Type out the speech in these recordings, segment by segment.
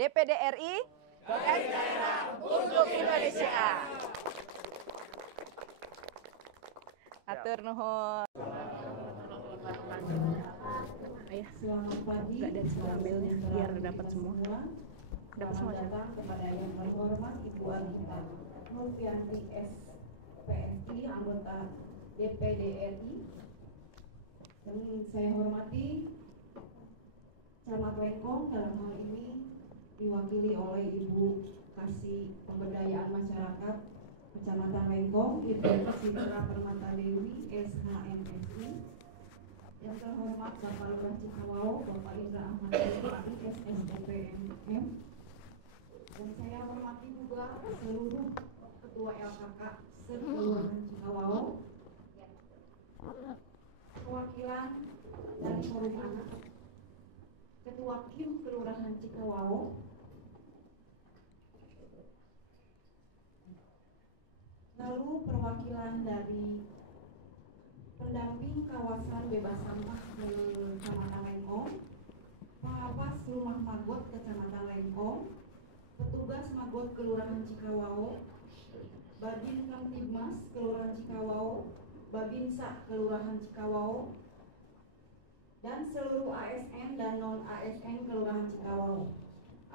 DPD RI dari daerah untuk Indonesia. Atur nuhun. Ayah, nggak dari semua ambilnya, biar dapat semua. Dapat semua datang kepada yang terhormat Ibu Anita Nurfianti SPSI, anggota DPD RI. Dan saya hormati Camat Lengkong, dalam hal ini diwakili oleh Ibu Kasih Pemberdayaan Masyarakat Kecamatan Lengkong, Ibu Sidra Permata Dewi SHMSI. Yang terhormat Bapak Lurah Cikawao, Bapak Indra Ahmad SPI SSDPMM. Dan saya hormati juga seluruh Ketua LKK se-Kelurahan Cikawao, perwakilan dari Forum Anak, Ketua KIM Kelurahan Cikawao, lalu perwakilan dari pendamping kawasan bebas sampah Kecamatan Lengkong, pengawas rumah Magot Kecamatan Lengkong, petugas Magot Kelurahan Cikawao, Babin Kamtibmas Kelurahan Cikawao, Babinsa Kelurahan Cikawao, dan seluruh ASN dan non-ASN Kelurahan Cikawao.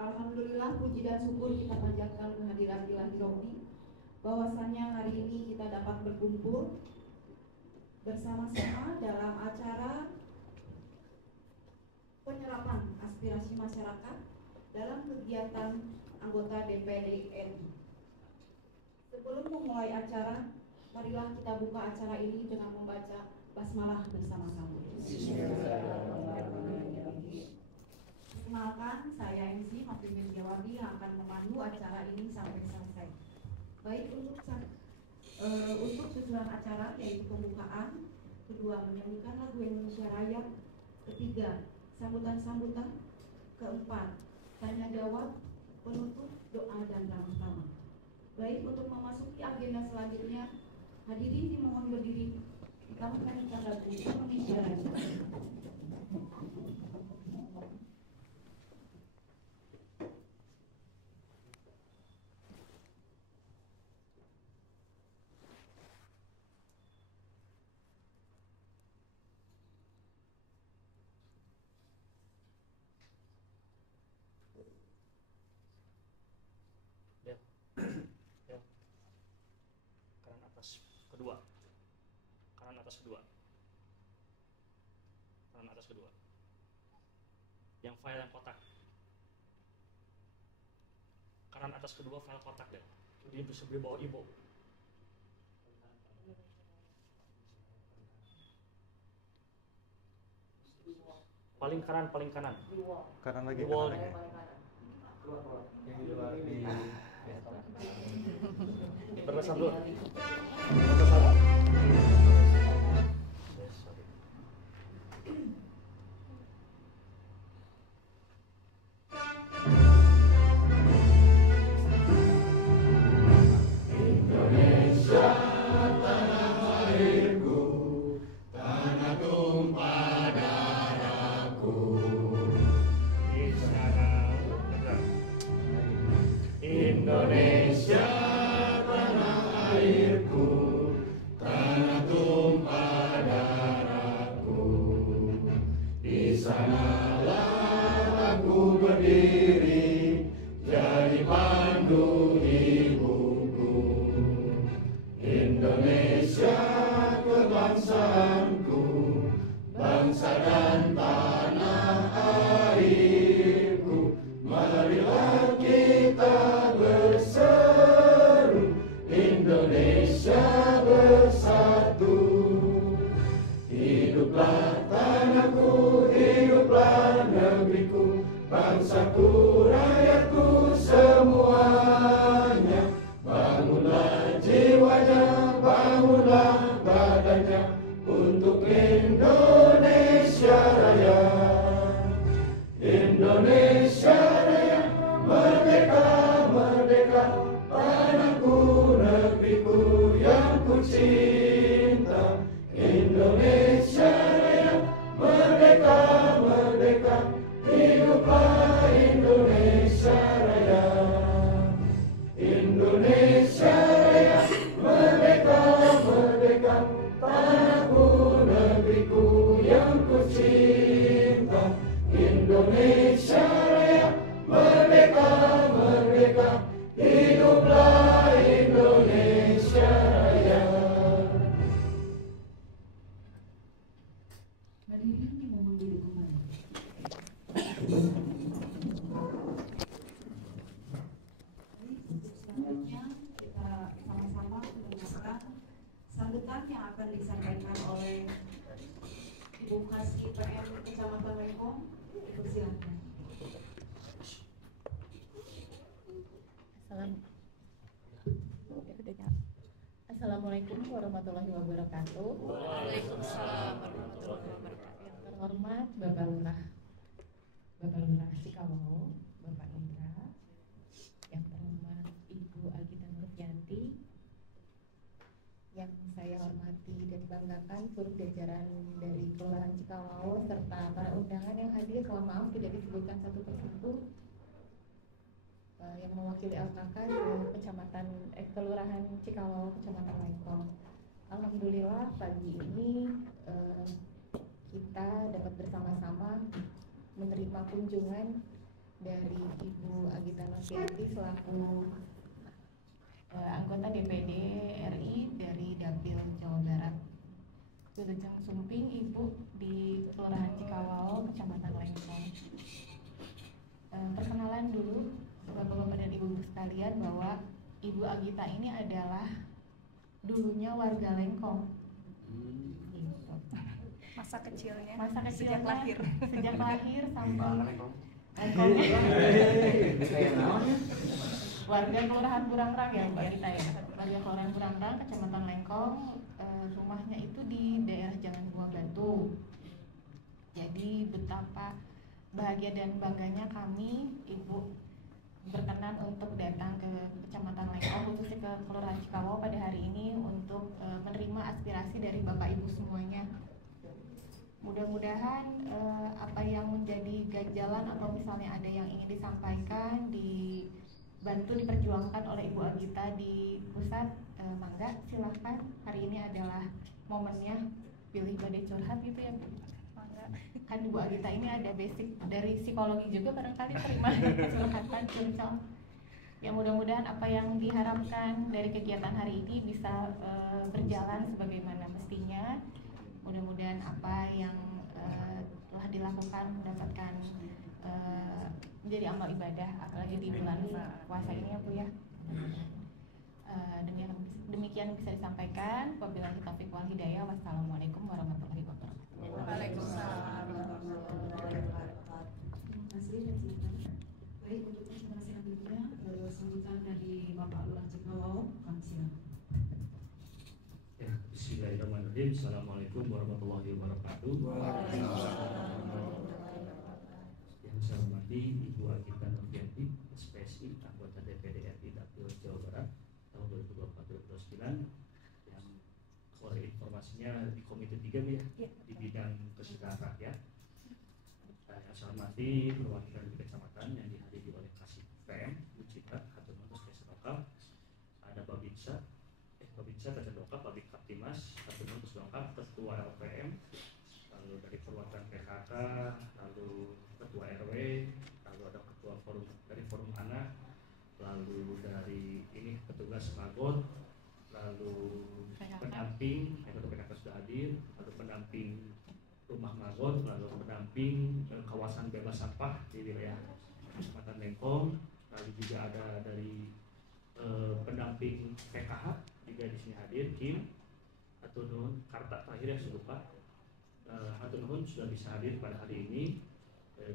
Alhamdulillah, puji dan syukur kita panjatkan kehadiran Ilahi Robbi, bahwasannya hari ini kita dapat berkumpul bersama-sama dalam acara penyerapan aspirasi masyarakat dalam kegiatan anggota DPD RI. Sebelum memulai acara, marilah kita buka acara ini dengan membaca basmalah bersama-sama. Perkenalkan, saya MC Mafimin Jawadi yang akan memandu acara ini sampai selesai. Baik, untuk susunan acara yaitu pembukaan, kedua menyanyikan lagu Indonesia Raya, ketiga sambutan-sambutan, keempat tanya jawab, penutup doa dan ramah-tamah. Baik, untuk memasuki agenda selanjutnya, hadirin dimohon berdiri, kita menyanyikan lagu Indonesia Raya. Kanan atas kedua. Yang file yang kotak. Kanan atas kedua file kotak deh. Jadi bisa beli bawa ibu. Paling kanan, paling kanan. Kanan lagi. Di wall. Kanan lagi. Yang di luar di. Berbesar dulu. Berbesar. Indonesia tanah airku, tanah tumpah darahku. Di sanalah aku berdiri, jadi pandu ibuku. Indonesia kebangsaanku, bangsa dan tanah airku. Marilah kita berseru, Indonesia bersatu. Hiduplah tanahku, hiduplah negeriku, bangsaku, rakyatku semuanya. Bangunlah jiwanya, bangunlah badannya, untuk Indonesia Raya. Indonesia Raya, merdeka, merdeka, tanahku, negeriku yang ku cinta. Indonesia Raya, merdeka, merdeka, hiduplah Indonesia tanahku negeriku yang ku cinta. Indonesia Raya, merdeka, merdeka, hiduplah Indonesia Raya. Hadirin dimohon duduk kembali. Untuk selanjutnya kita sama-sama mendengarkan sambutan yang akan disampaikan oleh Ibu Kaski PM Kecamatan Lengkong. Persilakan. Assalamualaikum warahmatullahi wabarakatuh. Waalaikumsalam warahmatullahi wabarakatuh. Yang terhormat Bapak Lurah Cikawao, Bapak Indra. Yang terhormat Ibu Agita Nurfianti. Yang saya hormati dan banggakan seluruh jajaran dari Kelurahan Cikawao serta para undangan yang hadir. Mohon maaf tidak disebutkan satu persatu. Yang mewakili LKK Kecamatan Kelurahan Cikawao, Kecamatan Lengkong. Alhamdulillah pagi ini kita dapat bersama-sama menerima kunjungan dari Ibu Agita Nurfianti selaku anggota DPD RI dari Dapil Jawa Barat. Wilujeng Sumping Ibu di Kelurahan Cikawao, Kecamatan Lengkong. Perkenalan dulu Bapak-bapak dan ibu-ibu sekalian bahwa Ibu Agita ini adalah dulunya warga Lengkong. Gitu. Masa kecilnya Sejak lahir sampai Lengkong. Warga Kelurahan Burangrang ya Mbak Agita ya. Warga Kelurahan Burangrang, Kecamatan Lengkong. Rumahnya itu di daerah Jalan Buah Batu. Jadi betapa bahagia dan bangganya kami Ibu berkenan untuk datang ke Kecamatan Lengkong, khususnya ke Kelurahan Cikawao pada hari ini untuk menerima aspirasi dari Bapak Ibu semuanya. Mudah-mudahan apa yang menjadi ganjalan atau misalnya ada yang ingin disampaikan, dibantu diperjuangkan oleh Ibu Agita di pusat, mangga silahkan. Hari ini adalah momennya, pilih badai curhat gitu ya Bu. Kan Bu Agita ini ada basic dari psikologi juga, barangkali terima curhatan curcol. Ya mudah-mudahan apa yang diharapkan dari kegiatan hari ini bisa berjalan sebagaimana mestinya. Mudah-mudahan apa yang telah dilakukan mendapatkan menjadi amal ibadah, apalagi di bulan puasa ini ya Bu ya. Demikian bisa disampaikan. Wabillahi taufiq wal hidayah. Wassalamualaikum warahmatullahi wabarakatuh. Waalaikumsalam. Terima kasih dan silakan. Baik, untuk acara selanjutnya sambutan dari Bapak Lurah Cikawao, kami silakan. Ya, bismillahirrahmanirrahim. Assalamualaikum warahmatullahi wabarakatuh. Yang saya hormati Ibu Agita Nurfianti, SPSI, anggota DPD RI Dapil Jawa Barat tahun 2024-2029, yang oleh informasinya di Komite 3 ya, di bidang kesejahteraan rakyat. Yang saya hormati perwakilan di kecamatan yang dihadiri oleh Kasih PM, Lucita, Katunan Puskesmas, ada Babinsa, Tersendoka, Babik Kaptimas, Katunan Puskesmas, Ketua LPM, lalu dari perwakilan PKK, lalu Ketua RW, lalu ada Ketua Forum dari Forum Anak, lalu dari ini petugas Magot, lalu pendamping, Ketua PKK sudah hadir, lalu pendamping Rumah Magot, lalu pendamping kawasan bebas sampah di wilayah Kecamatan Lengkong, lalu juga ada dari pendamping PKH juga di sini hadir, Kim, Atunun, Karta terakhir yang saya lupa, Atunun sudah bisa hadir pada hari ini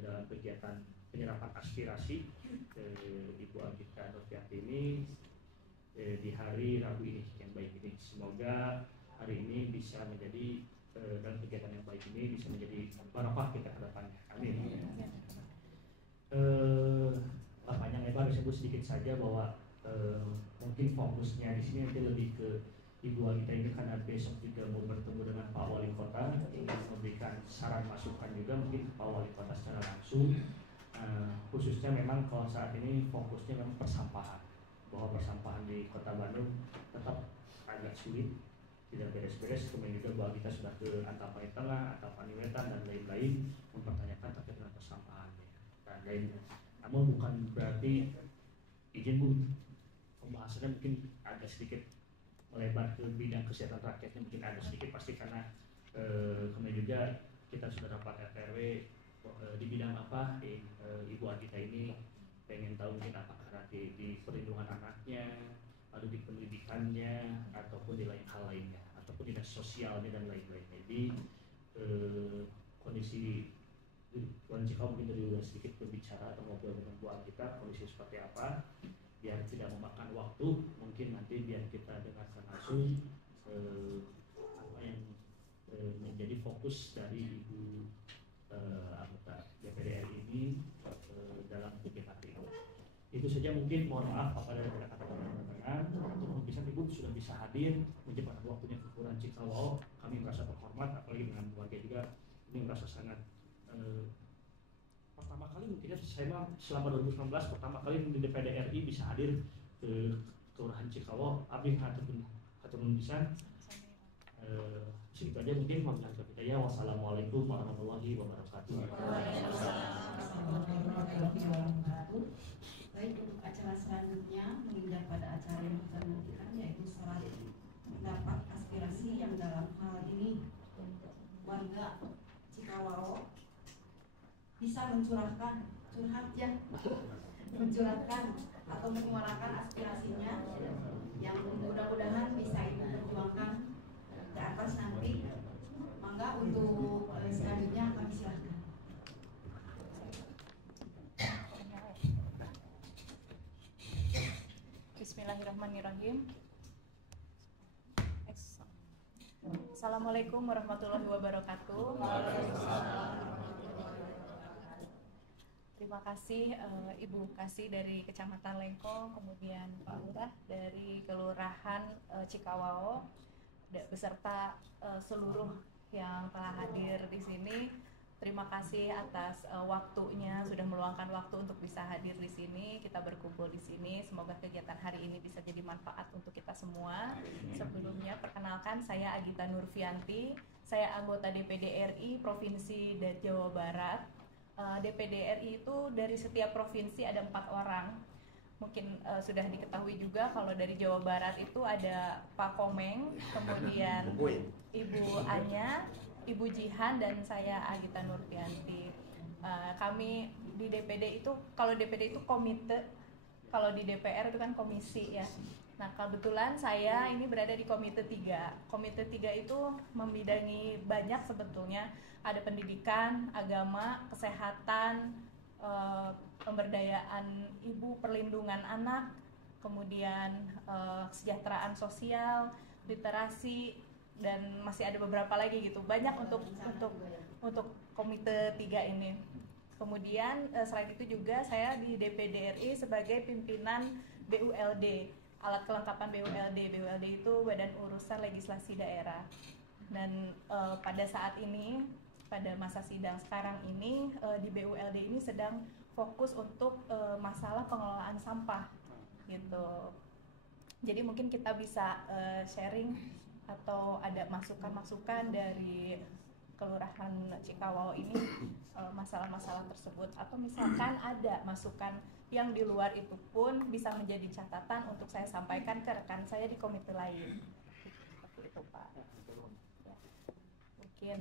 dalam kegiatan penyerapan aspirasi Ibu Agita Nurfianti ini di hari Rabu ini yang baik ini. Semoga hari ini bisa menjadi dalam kegiatan yang baik ini bisa menjadi barokah kita hadapannya. Amin. Panjang lebar disebut sedikit saja bahwa mungkin fokusnya di sini nanti lebih ke Ibu Agita ini karena besok juga mau bertemu dengan Pak Wali Kota, ingin memberikan saran masukan juga mungkin Pak Wali Kota secara langsung. Khususnya memang kalau saat ini fokusnya memang persampahan, bahwa persampahan di Kota Bandung tetap agak sulit tidak beres-beres, kemudian juga bahwa kita sudah ke Antapani Tengah, Antapani Wetan dan lain-lain mempertanyakan terkait dengan kesamaan dan lain. Namun bukan berarti izin Bu, pembahasannya mungkin agak sedikit melebar ke bidang kesehatan rakyatnya, mungkin ada sedikit pasti karena kemudian juga kita sudah dapat RTRW di bidang apa Ibu Agita ini pengen tahu mungkin apakah nanti di perlindungan anaknya, lalu di pendidikannya, ataupun di lain hal lainnya, ataupun dinas sosialnya dan lain-lain. Jadi kondisi Tuan Cikau mungkin dari sedikit berbicara atau ngobrol dengan Bu Agita kondisi seperti apa, biar tidak memakan waktu, mungkin nanti biar kita dengarkan langsung apa yang menjadi fokus dari Ibu anggota DPD RI ini dalam kegiatan ini. Itu saja, mungkin mohon maaf apabila ada kata-kata untuk bisa Ibu sudah bisa hadir menyempatkan waktunya ke Kelurahan Cikawao. Kami merasa terhormat, apalagi dengan keluarga juga ini merasa sangat pertama kali mungkin saya selama 2019 pertama kali di DPD RI bisa hadir ke Kelurahan Cikawao. Abdi haturun pisan. Segitu aja mungkin mengenai kita. Wassalamualaikum warahmatullahi wabarakatuh. Baik, untuk acara selanjutnya menginjak pada acara yang kita nantikan, yaitu salat pendapat aspirasi yang dalam hal ini warga Cikawao bisa mencurahkan atau menyuarakan aspirasinya yang mudah-mudahan bisa Ibu perjuangkan ke atas nanti. Mangga untuk selanjutnya kami silahkan. Bismillahirrahmanirrahim. Assalamualaikum warahmatullahi wabarakatuh. Terima kasih Ibu Kasih dari Kecamatan Lengkong, kemudian Pak Lurah dari Kelurahan Cikawao, beserta seluruh yang telah hadir di sini. Terima kasih atas waktunya, sudah meluangkan waktu untuk bisa hadir di sini. Kita berkumpul di sini. Semoga kegiatan hari ini bisa jadi manfaat untuk kita semua. Sebelumnya, perkenalkan, saya Agita Nurfianti. Saya anggota DPD RI Provinsi Jawa Barat. DPD RI itu dari setiap provinsi ada 4 orang. Mungkin sudah diketahui juga kalau dari Jawa Barat itu ada Pak Komeng, kemudian Ibu Anya, Ibu Jihan, dan saya Agita Nurfianti. Kami di DPD itu, kalau DPD itu komite, kalau di DPR itu kan komisi ya. Nah, kebetulan saya ini berada di Komite 3. Komite 3 itu membidangi banyak sebetulnya. Ada pendidikan, agama, kesehatan, pemberdayaan ibu, perlindungan anak, kemudian kesejahteraan sosial, literasi, dan masih ada beberapa lagi gitu. Banyak untuk Komite 3 ini. Kemudian selain itu juga saya di DPD RI sebagai pimpinan BULD. Alat kelengkapan BULD. BULD itu Badan Urusan Legislasi Daerah. Dan pada saat ini, pada masa sidang sekarang ini, di BULD ini sedang fokus untuk masalah pengelolaan sampah gitu. Jadi mungkin kita bisa sharing atau ada masukan-masukan dari Kelurahan Cikawao ini masalah-masalah tersebut, atau misalkan ada masukan yang di luar itu pun bisa menjadi catatan untuk saya sampaikan ke rekan saya di komite lain. Seperti itu Pak. Ya. Mungkin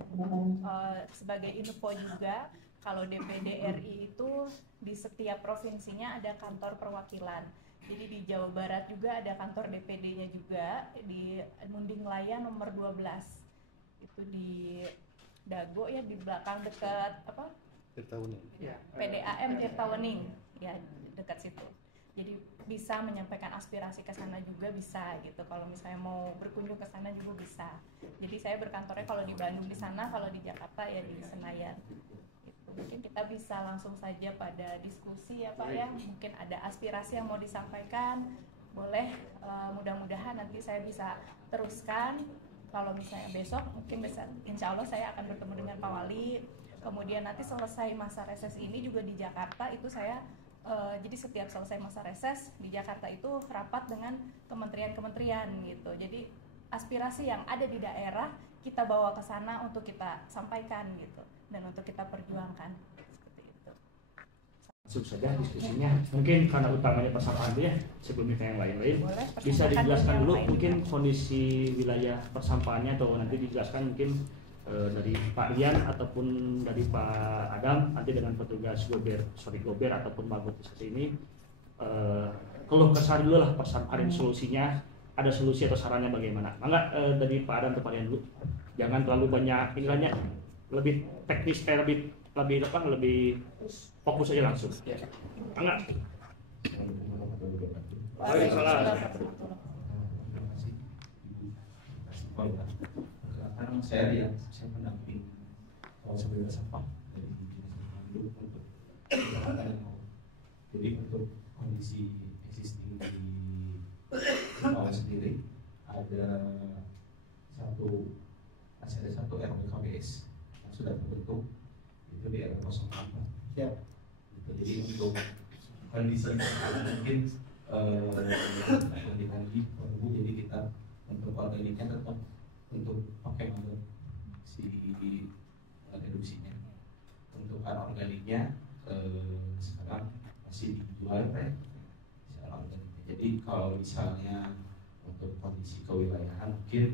sebagai info juga, kalau DPD RI itu di setiap provinsinya ada kantor perwakilan. Jadi di Jawa Barat juga ada kantor DPD-nya juga di Munding Laya nomor 12. Itu di Dago ya, di belakang dekat apa? Tirtawening. Ya, PDAM Tirtawening. Ya, dekat situ. Jadi bisa menyampaikan aspirasi ke sana juga bisa gitu. Kalau misalnya mau berkunjung ke sana juga bisa. Jadi saya berkantornya kalau di Bandung di sana, kalau di Jakarta ya di Senayan. Mungkin kita bisa langsung saja pada diskusi ya Pak ya. Mungkin ada aspirasi yang mau disampaikan, boleh, mudah-mudahan nanti saya bisa teruskan. Kalau misalnya besok mungkin bisa, insya Allah saya akan bertemu dengan Pak Wali. Kemudian nanti selesai masa reses ini juga di Jakarta itu saya jadi setiap selesai masa reses di Jakarta itu rapat dengan kementerian-kementerian gitu. Jadi aspirasi yang ada di daerah kita bawa ke sana untuk kita sampaikan gitu dan untuk kita perjuangkan seperti itu. Langsung saja diskusinya. Mungkin karena utamanya persamaan ya, sebelum kita yang lain-lain Boleh, bisa persampaikan dijelaskan yang dulu lain mungkin juga. kondisi wilayah persampahannya, atau nanti dijelaskan mungkin dari Pak Rian ataupun dari Pak Adam nanti dengan petugas Gober ataupun Magotisasi ini keluh kesah dulu lah persampahan solusinya, ada solusi atau sarannya bagaimana. Mangga dari Pak Adam atau Pak Rian dulu, jangan terlalu banyak inilah, lebih teknis, lebih fokus aja langsung. Mangga. Waalaikumsalam. Karena saya pendamping sebagai sampah dari dinas lingkungan hidup untuk Kecamatan Lengkong. Jadi untuk kondisi existing di bawah sendiri masih ada satu RW KBS yang sudah terbentuk, itu di RW 04. Ya. Gitu. Jadi untuk kondisi mungkin lagi perlu, jadi kita untuk organiknya tetap untuk pakai model si reduksinya. Untuk anorganiknya sekarang masih dijual si anorganiknya. Jadi kalau misalnya untuk kondisi kewilayahan mungkin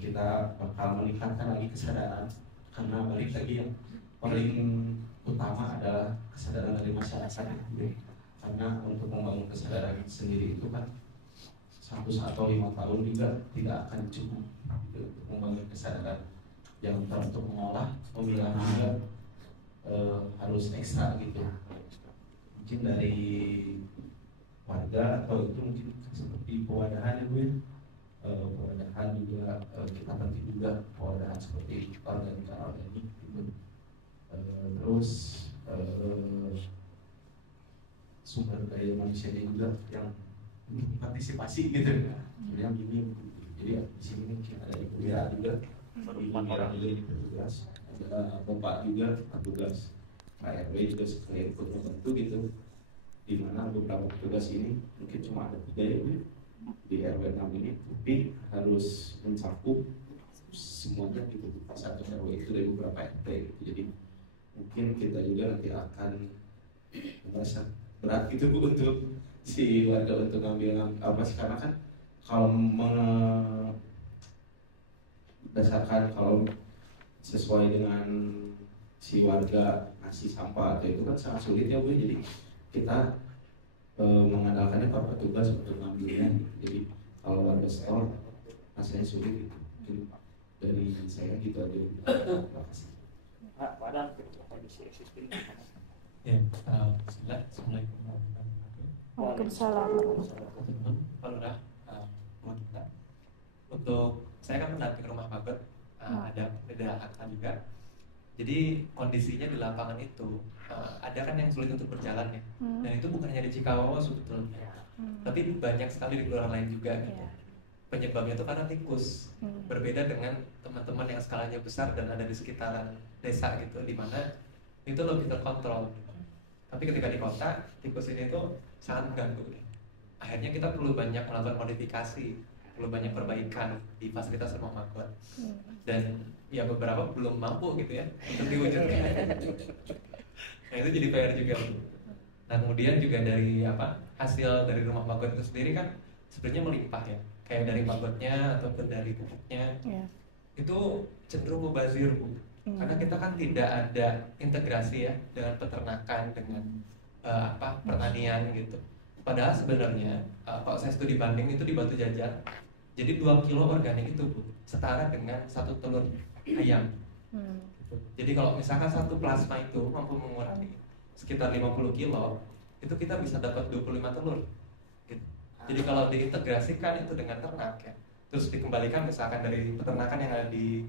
kita bakal meningkatkan lagi kesadaran, karena balik lagi yang paling utama adalah kesadaran dari masyarakat. Karena untuk membangun kesadaran sendiri itu kan 1 atau 5 tahun juga tidak akan cukup gitu, untuk membangun kesadaran. Jangan lupa untuk mengolah, memilah juga harus ekstra gitu. Mungkin dari warga atau itu mungkin seperti pewadahan ya Bu ya. Pewadahan juga kita penting juga pewadahan seperti organik gitu. Terus sumber daya manusianya juga yang partisipasi gitu ya. Yang ini jadi di sini mungkin ada Ibu Mira juga, Ibu Mira juga ini petugas, ada Bapak juga petugas, Pak RW juga sekalian ikut membantu gitu. Di mana beberapa petugas ini mungkin cuma ada 3 ya di RW 6 ini, tapi harus mencakup semuanya gitu. Satu RW itu dari beberapa RT gitu. Jadi mungkin kita juga nanti akan merasa berat gitu Bu untuk si warga untuk ngambil apa sih, karena kan kalau berdasarkan kalau sesuai dengan si warga ngasih sampah atau itu kan sangat sulit ya Bu. Jadi kita mengandalkannya para petugas untuk ngambilnya. Jadi kalau warga store rasanya sulit gitu. Mungkin dari saya gitu aja. Terima kasih. Pak Adam, kondisi existing. Ya, Assalamualaikum warahmatullahi wabarakatuh. Waalaikumsalam. Pak Lurah, untuk saya kan pendamping rumah magot, ada Akan juga. Jadi kondisinya di lapangan itu ada kan yang sulit untuk berjalan ya, dan itu bukan hanya di Cikawawa sebetulnya, tapi banyak sekali di kelurahan lain juga gitu. Penyebabnya itu karena tikus. Berbeda dengan teman-teman yang skalanya besar dan ada di sekitaran desa gitu, di mana itu lebih terkontrol. Tapi ketika di kota, tikus ini tuh sangat mengganggu. Akhirnya kita perlu banyak melakukan modifikasi, perlu banyak perbaikan di fasilitas rumah magot. Dan ya beberapa belum mampu gitu ya untuk diwujudkan. Nah itu jadi PR juga. Nah kemudian juga dari hasil dari rumah magot itu sendiri kan sebenarnya melimpah ya. Kayak dari magotnya ataupun dari pupuknya, itu cenderung mubazir Bu. Karena kita kan tidak ada integrasi ya dengan peternakan, dengan pertanian gitu. Padahal sebenarnya kalau saya studi banding itu di Batu Jajar, jadi 2 kilo organik itu Bu setara dengan 1 telur ayam. Jadi kalau misalkan 1 plasma itu mampu mengurangi sekitar 50 kilo, itu kita bisa dapat 25 telur gitu. Jadi kalau diintegrasikan itu dengan ternak ya, terus dikembalikan misalkan dari peternakan yang ada di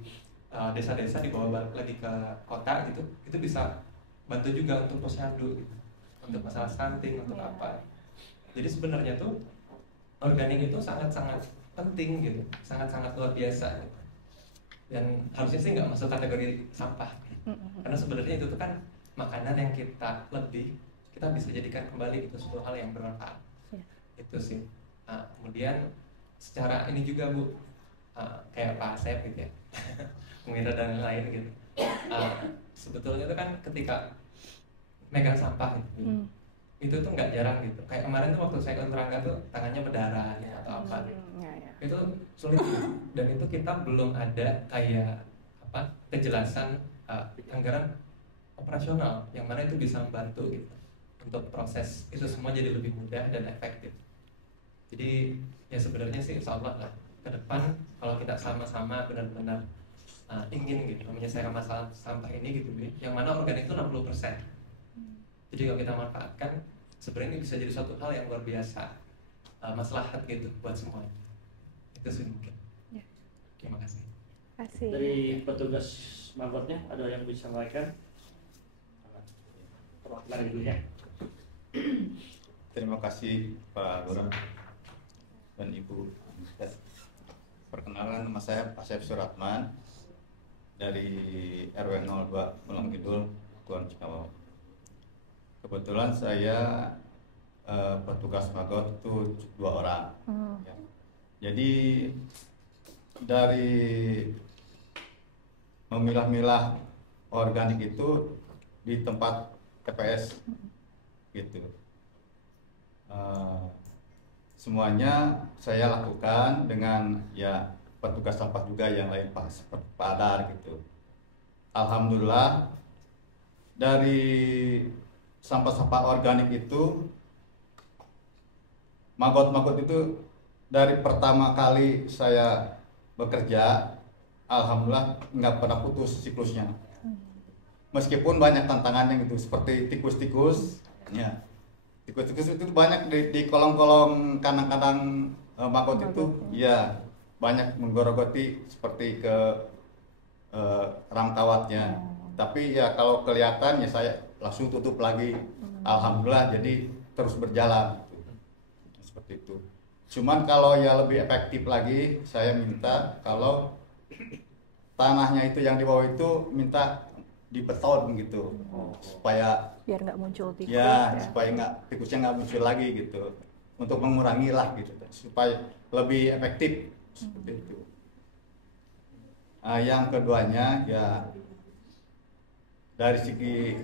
desa-desa dibawa lagi ke kota gitu, itu bisa bantu juga untuk posyandu gitu, untuk masalah stunting, untuk apa. Jadi sebenarnya tuh organik itu sangat-sangat penting gitu, sangat-sangat luar biasa gitu. Dan harusnya sih nggak masuk kategori sampah, karena sebenarnya itu tuh kan makanan yang kita bisa jadikan kembali itu suatu hal yang bermanfaat. Itu sih. Nah, kemudian secara ini juga Bu, kayak Pak Asep gitu ya, pengira dan lain gitu. Sebetulnya itu kan ketika megang sampah gitu, itu tuh nggak jarang gitu. Kayak kemarin tuh waktu saya ke Terangga tuh tangannya berdarah ya, atau apa gitu. Itu sulit dan itu kita belum ada kayak apa kejelasan anggaran operasional yang mana itu bisa membantu gitu untuk proses itu semua jadi lebih mudah dan efektif. Jadi ya sebenarnya sih insya Allah lah ke depan kalau kita sama-sama benar-benar ingin gitu menyelesaikan masalah sampah ini gitu, yang mana organik itu 60%. Jadi kalau kita manfaatkan, sebenarnya ini bisa jadi suatu hal yang luar biasa, maslahat gitu buat semuanya. Itu sih mungkin. Ya. Terima kasih. Dari petugas magotnya ada yang bisa sampaikan? Perwakilan dulunya. Terima kasih Pak Lurah dan Ibu. Perkenalan, nama saya Asep Suratman dari RW 02 Pulang Kidul, Kulon Cikawau. Kebetulan saya petugas magot itu 2 orang. Ya. Jadi dari memilah-milah organik itu di tempat TPS gitu. Semuanya saya lakukan dengan ya petugas sampah juga yang lain seperti Pak Adar gitu. Alhamdulillah dari sampah-sampah organik itu, magot-magot itu dari pertama kali saya bekerja, alhamdulillah nggak pernah putus siklusnya. Meskipun banyak tantangannya gitu, seperti tikus-tikus, ya. Tikus-tikus itu banyak di kolong-kolong kandang-kandang magot itu, ya banyak menggerogoti seperti ke ram kawatnya. Tapi ya kalau kelihatan ya saya langsung tutup lagi. Alhamdulillah jadi terus berjalan gitu. Seperti itu. Cuman kalau ya lebih efektif lagi, saya minta kalau tanahnya itu yang di bawah itu minta dibeton gitu, supaya biar nggak muncul tikus ya, supaya tikusnya nggak muncul lagi gitu, untuk mengurangi lah gitu, supaya lebih efektif seperti itu. Yang keduanya ya dari segi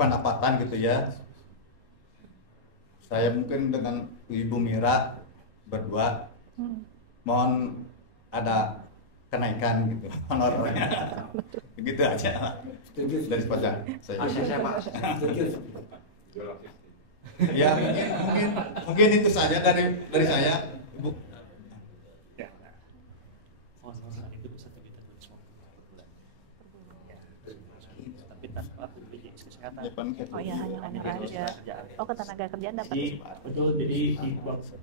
pendapatan gitu ya, saya mungkin dengan Ibu Mira berdua mohon ada kenaikan gitu honornya. Begitu aja dari sepanjang saya. Ya mungkin itu saja dari saya, Ibu. Ya. Oh ya, hanya honor aja. Oh, ketenaga kerjaan dapat. Jadi betul, jadi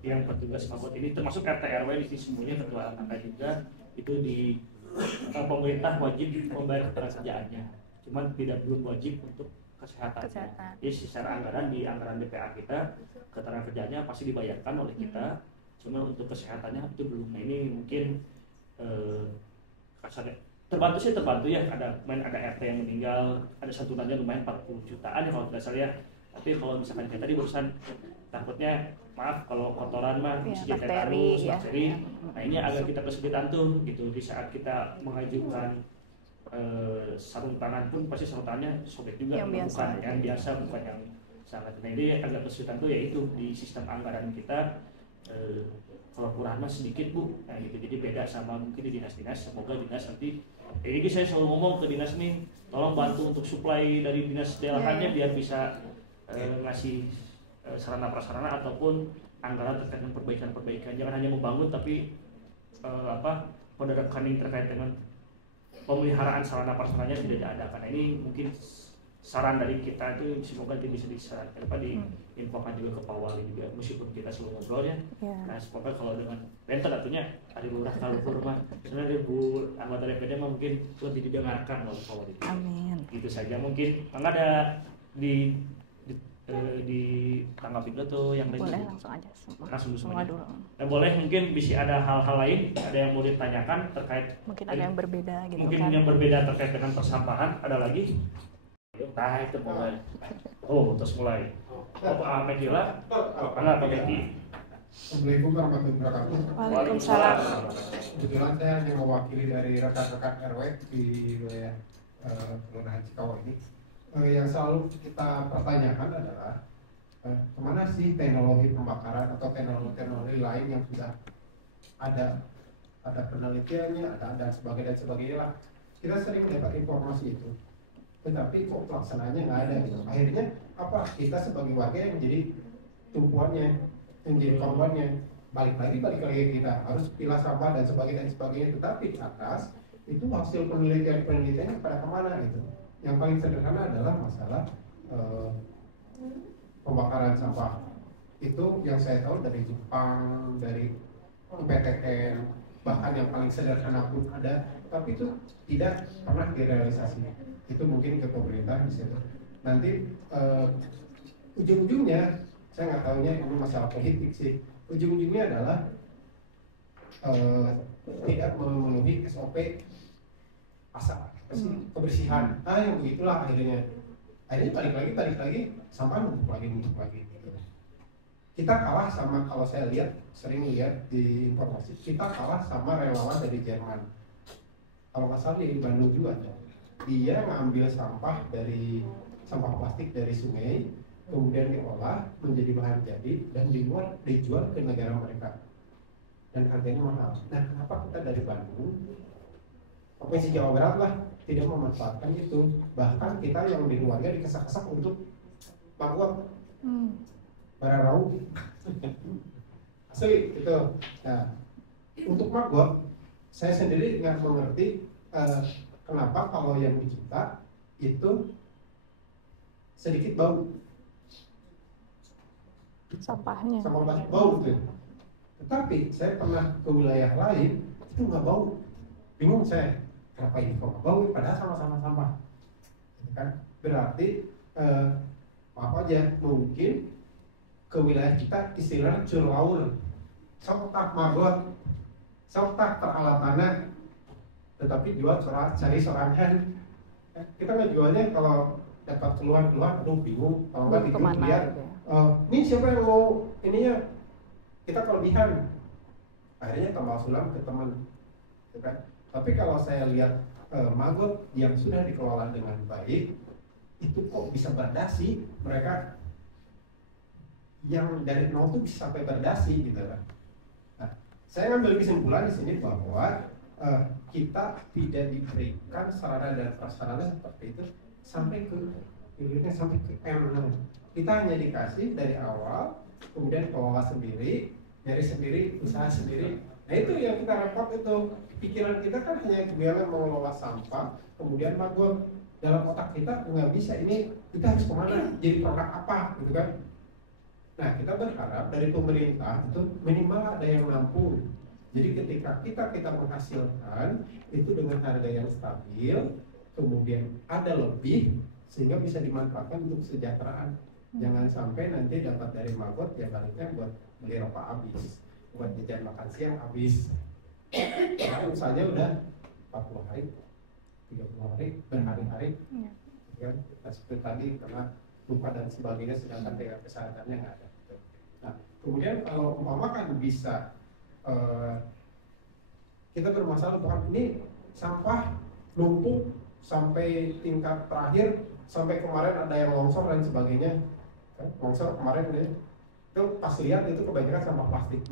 yang petugas magot ini termasuk RT RW di sini semuanya ketua angka juga itu di pemerintah wajib membayar ketenagakerjaannya, cuman belum wajib untuk kesehatan. Jadi secara anggaran di anggaran DPA kita ketenagakerjaannya pasti dibayarkan oleh kita, cuman untuk kesehatannya itu belum. Nah ini mungkin kasarnya terbantu ya, ada RT yang meninggal, ada santunannya lumayan 40 jutaan ya kalau tidak salah ya. Tapi kalau misalkan kayak tadi barusan takutnya maaf kalau kotoran mah bisa bakteri, bakteri. Nah ini agak kita kesulitan tuh gitu di saat kita mengajukan sarung tangan pun pasti sarung tangannya sobek juga, bukan yang biasa, bukan yang sangat. Nah ini agak kesulitan tuh yaitu di sistem anggaran kita. Kalau kurang mah sedikit Bu, nah gitu, jadi beda sama mungkin di dinas-dinas. Semoga dinas nanti, ini saya selalu ngomong ke dinas nih, tolong bantu untuk suplai dari dinas daerahnya biar bisa ngasih sarana prasarana ataupun anggaran terkait dengan perbaikan-perbaikan. Jangan hanya membangun tapi pendedakan terkait dengan pemeliharaan sarana prasarananya tidak ada. Karena ini mungkin saran dari kita itu semoga bisa disarankan diinfokan juga ke Pak Wali juga, meskipun kita selalu ngobrol ya. Nah semoga kalau dengan bentar tentunya ada lurah kalau rumah sebenarnya Bu anggota DPD mah mungkin lebih didengarkan oleh Pak Wali. Amin. Itu saja mungkin. Ada di tanggapi dulu tuh yang lain. Boleh langsung aja semua dulu. Nah, boleh mungkin bisa ada hal-hal lain, ada yang mau ditanyakan terkait mungkin ada yang berbeda gitu mungkin kan. yang berbeda terkait dengan persampahan, ada lagi? Nah itu mulai. Oh terus mulai. Pak Megila, Pak Meki. Assalamualaikum warahmatullahi wabarakatuh. Waalaikumsalam. Kebetulan saya hanya mewakili dari rekan-rekan RW di wilayah Kelurahan Cikawa ini. Yang selalu kita pertanyakan adalah kemana sih teknologi pembakaran atau teknologi lain yang sudah ada penelitiannya, ada dan sebagainya lah. Kita sering mendapat informasi itu, tetapi kok pelaksanaannya nggak ada gitu. Akhirnya apa? Kita sebagai warga yang menjadi tumpuannya, menjadi korbannya. Balik lagi kita harus pilah sampah dan sebagainya. Tetapi di atas itu hasil penelitiannya pada kemana gitu. Yang paling sederhana adalah masalah pembakaran sampah. Itu yang saya tahu dari Jepang, dari PTN, bahkan yang paling sederhana pun ada, tapi itu tidak pernah direalisasi. Itu mungkin ke pemerintah di situ. Nanti ujung-ujungnya saya nggak tahunya ini masalah politik sih. Ujung-ujungnya adalah tidak memenuhi SOP pasar kebersihan. Yang begitulah akhirnya balik lagi sampah numpuk lagi gitu. Kita kalah sama, kalau saya sering lihat di informasi, kita kalah sama relawan dari Jerman. Kalau nggak salah di Bandung juga, dia ngambil sampah plastik dari sungai, kemudian diolah menjadi bahan jadi dan dijual ke negara mereka, dan harganya mahal. Nah, kenapa kita dari Bandung, Provinsi Jawa Barat lah, tidak memanfaatkan itu? Bahkan kita yang di keluarga dikesak-kesak untuk maggot, barang rauh, asli itu. Nah, untuk maggot, saya sendiri nggak mengerti kenapa kalau yang di kita itu sedikit bau. Sampahnya. Sampah plastik bau gitu. Tetapi saya pernah ke wilayah lain itu nggak bau. Bingung saya, kenapa ini kok nggak bau? Padahal sama-sama sampah. Gitu kan? Berarti maaf aja, mungkin ke wilayah kita istilahnya curlaul, sok tak maggot, sok tak peralatannya, tetapi jual cari sorangan. Kita nggak jualnya kalau dapat keluhan, aduh bingung. Kalau nggak dilihat, ini siapa yang mau ininya, kita kelebihan, akhirnya tambah sulam ke teman, gitu kan? Tapi kalau saya lihat maggot yang sudah dikelola dengan baik, itu kok bisa berdasi, mereka yang dari nol itu bisa sampai berdasi gitu kan. Nah, saya ngambil kesimpulan di sini bahwa kita tidak diberikan sarana dan prasarana seperti itu sampai ke M. Kita hanya dikasih dari awal, kemudian kelola sendiri, nyari sendiri, usaha sendiri. Nah itu yang kita repot itu. Pikiran kita kan hanya kebiasaan mengelola sampah, kemudian maggot. Dalam otak kita nggak bisa, ini kita harus kemana, jadi produk apa gitu kan. Nah kita berharap dari pemerintah itu minimal ada yang nampung. Jadi ketika kita menghasilkan itu dengan harga yang stabil, kemudian ada lebih, sehingga bisa dimanfaatkan untuk kesejahteraan. Jangan sampai nanti dapat dari maggot ya baliknya buat beli rokok habis, buat jajan makan siang habis. Karena usahanya udah 40 hari, 30 hari, berhari-hari, kan? Nah, seperti tadi karena lupa dan sebagainya, sedangkan dengan kesehatannya nggak ada. Nah, kemudian kalau umpama kan bisa kita bermasalah bahwa ini sampah numpuk sampai tingkat terakhir, sampai kemarin ada yang longsor dan sebagainya. Longsor kemarin itu pas lihat itu kebanyakan sampah plastik.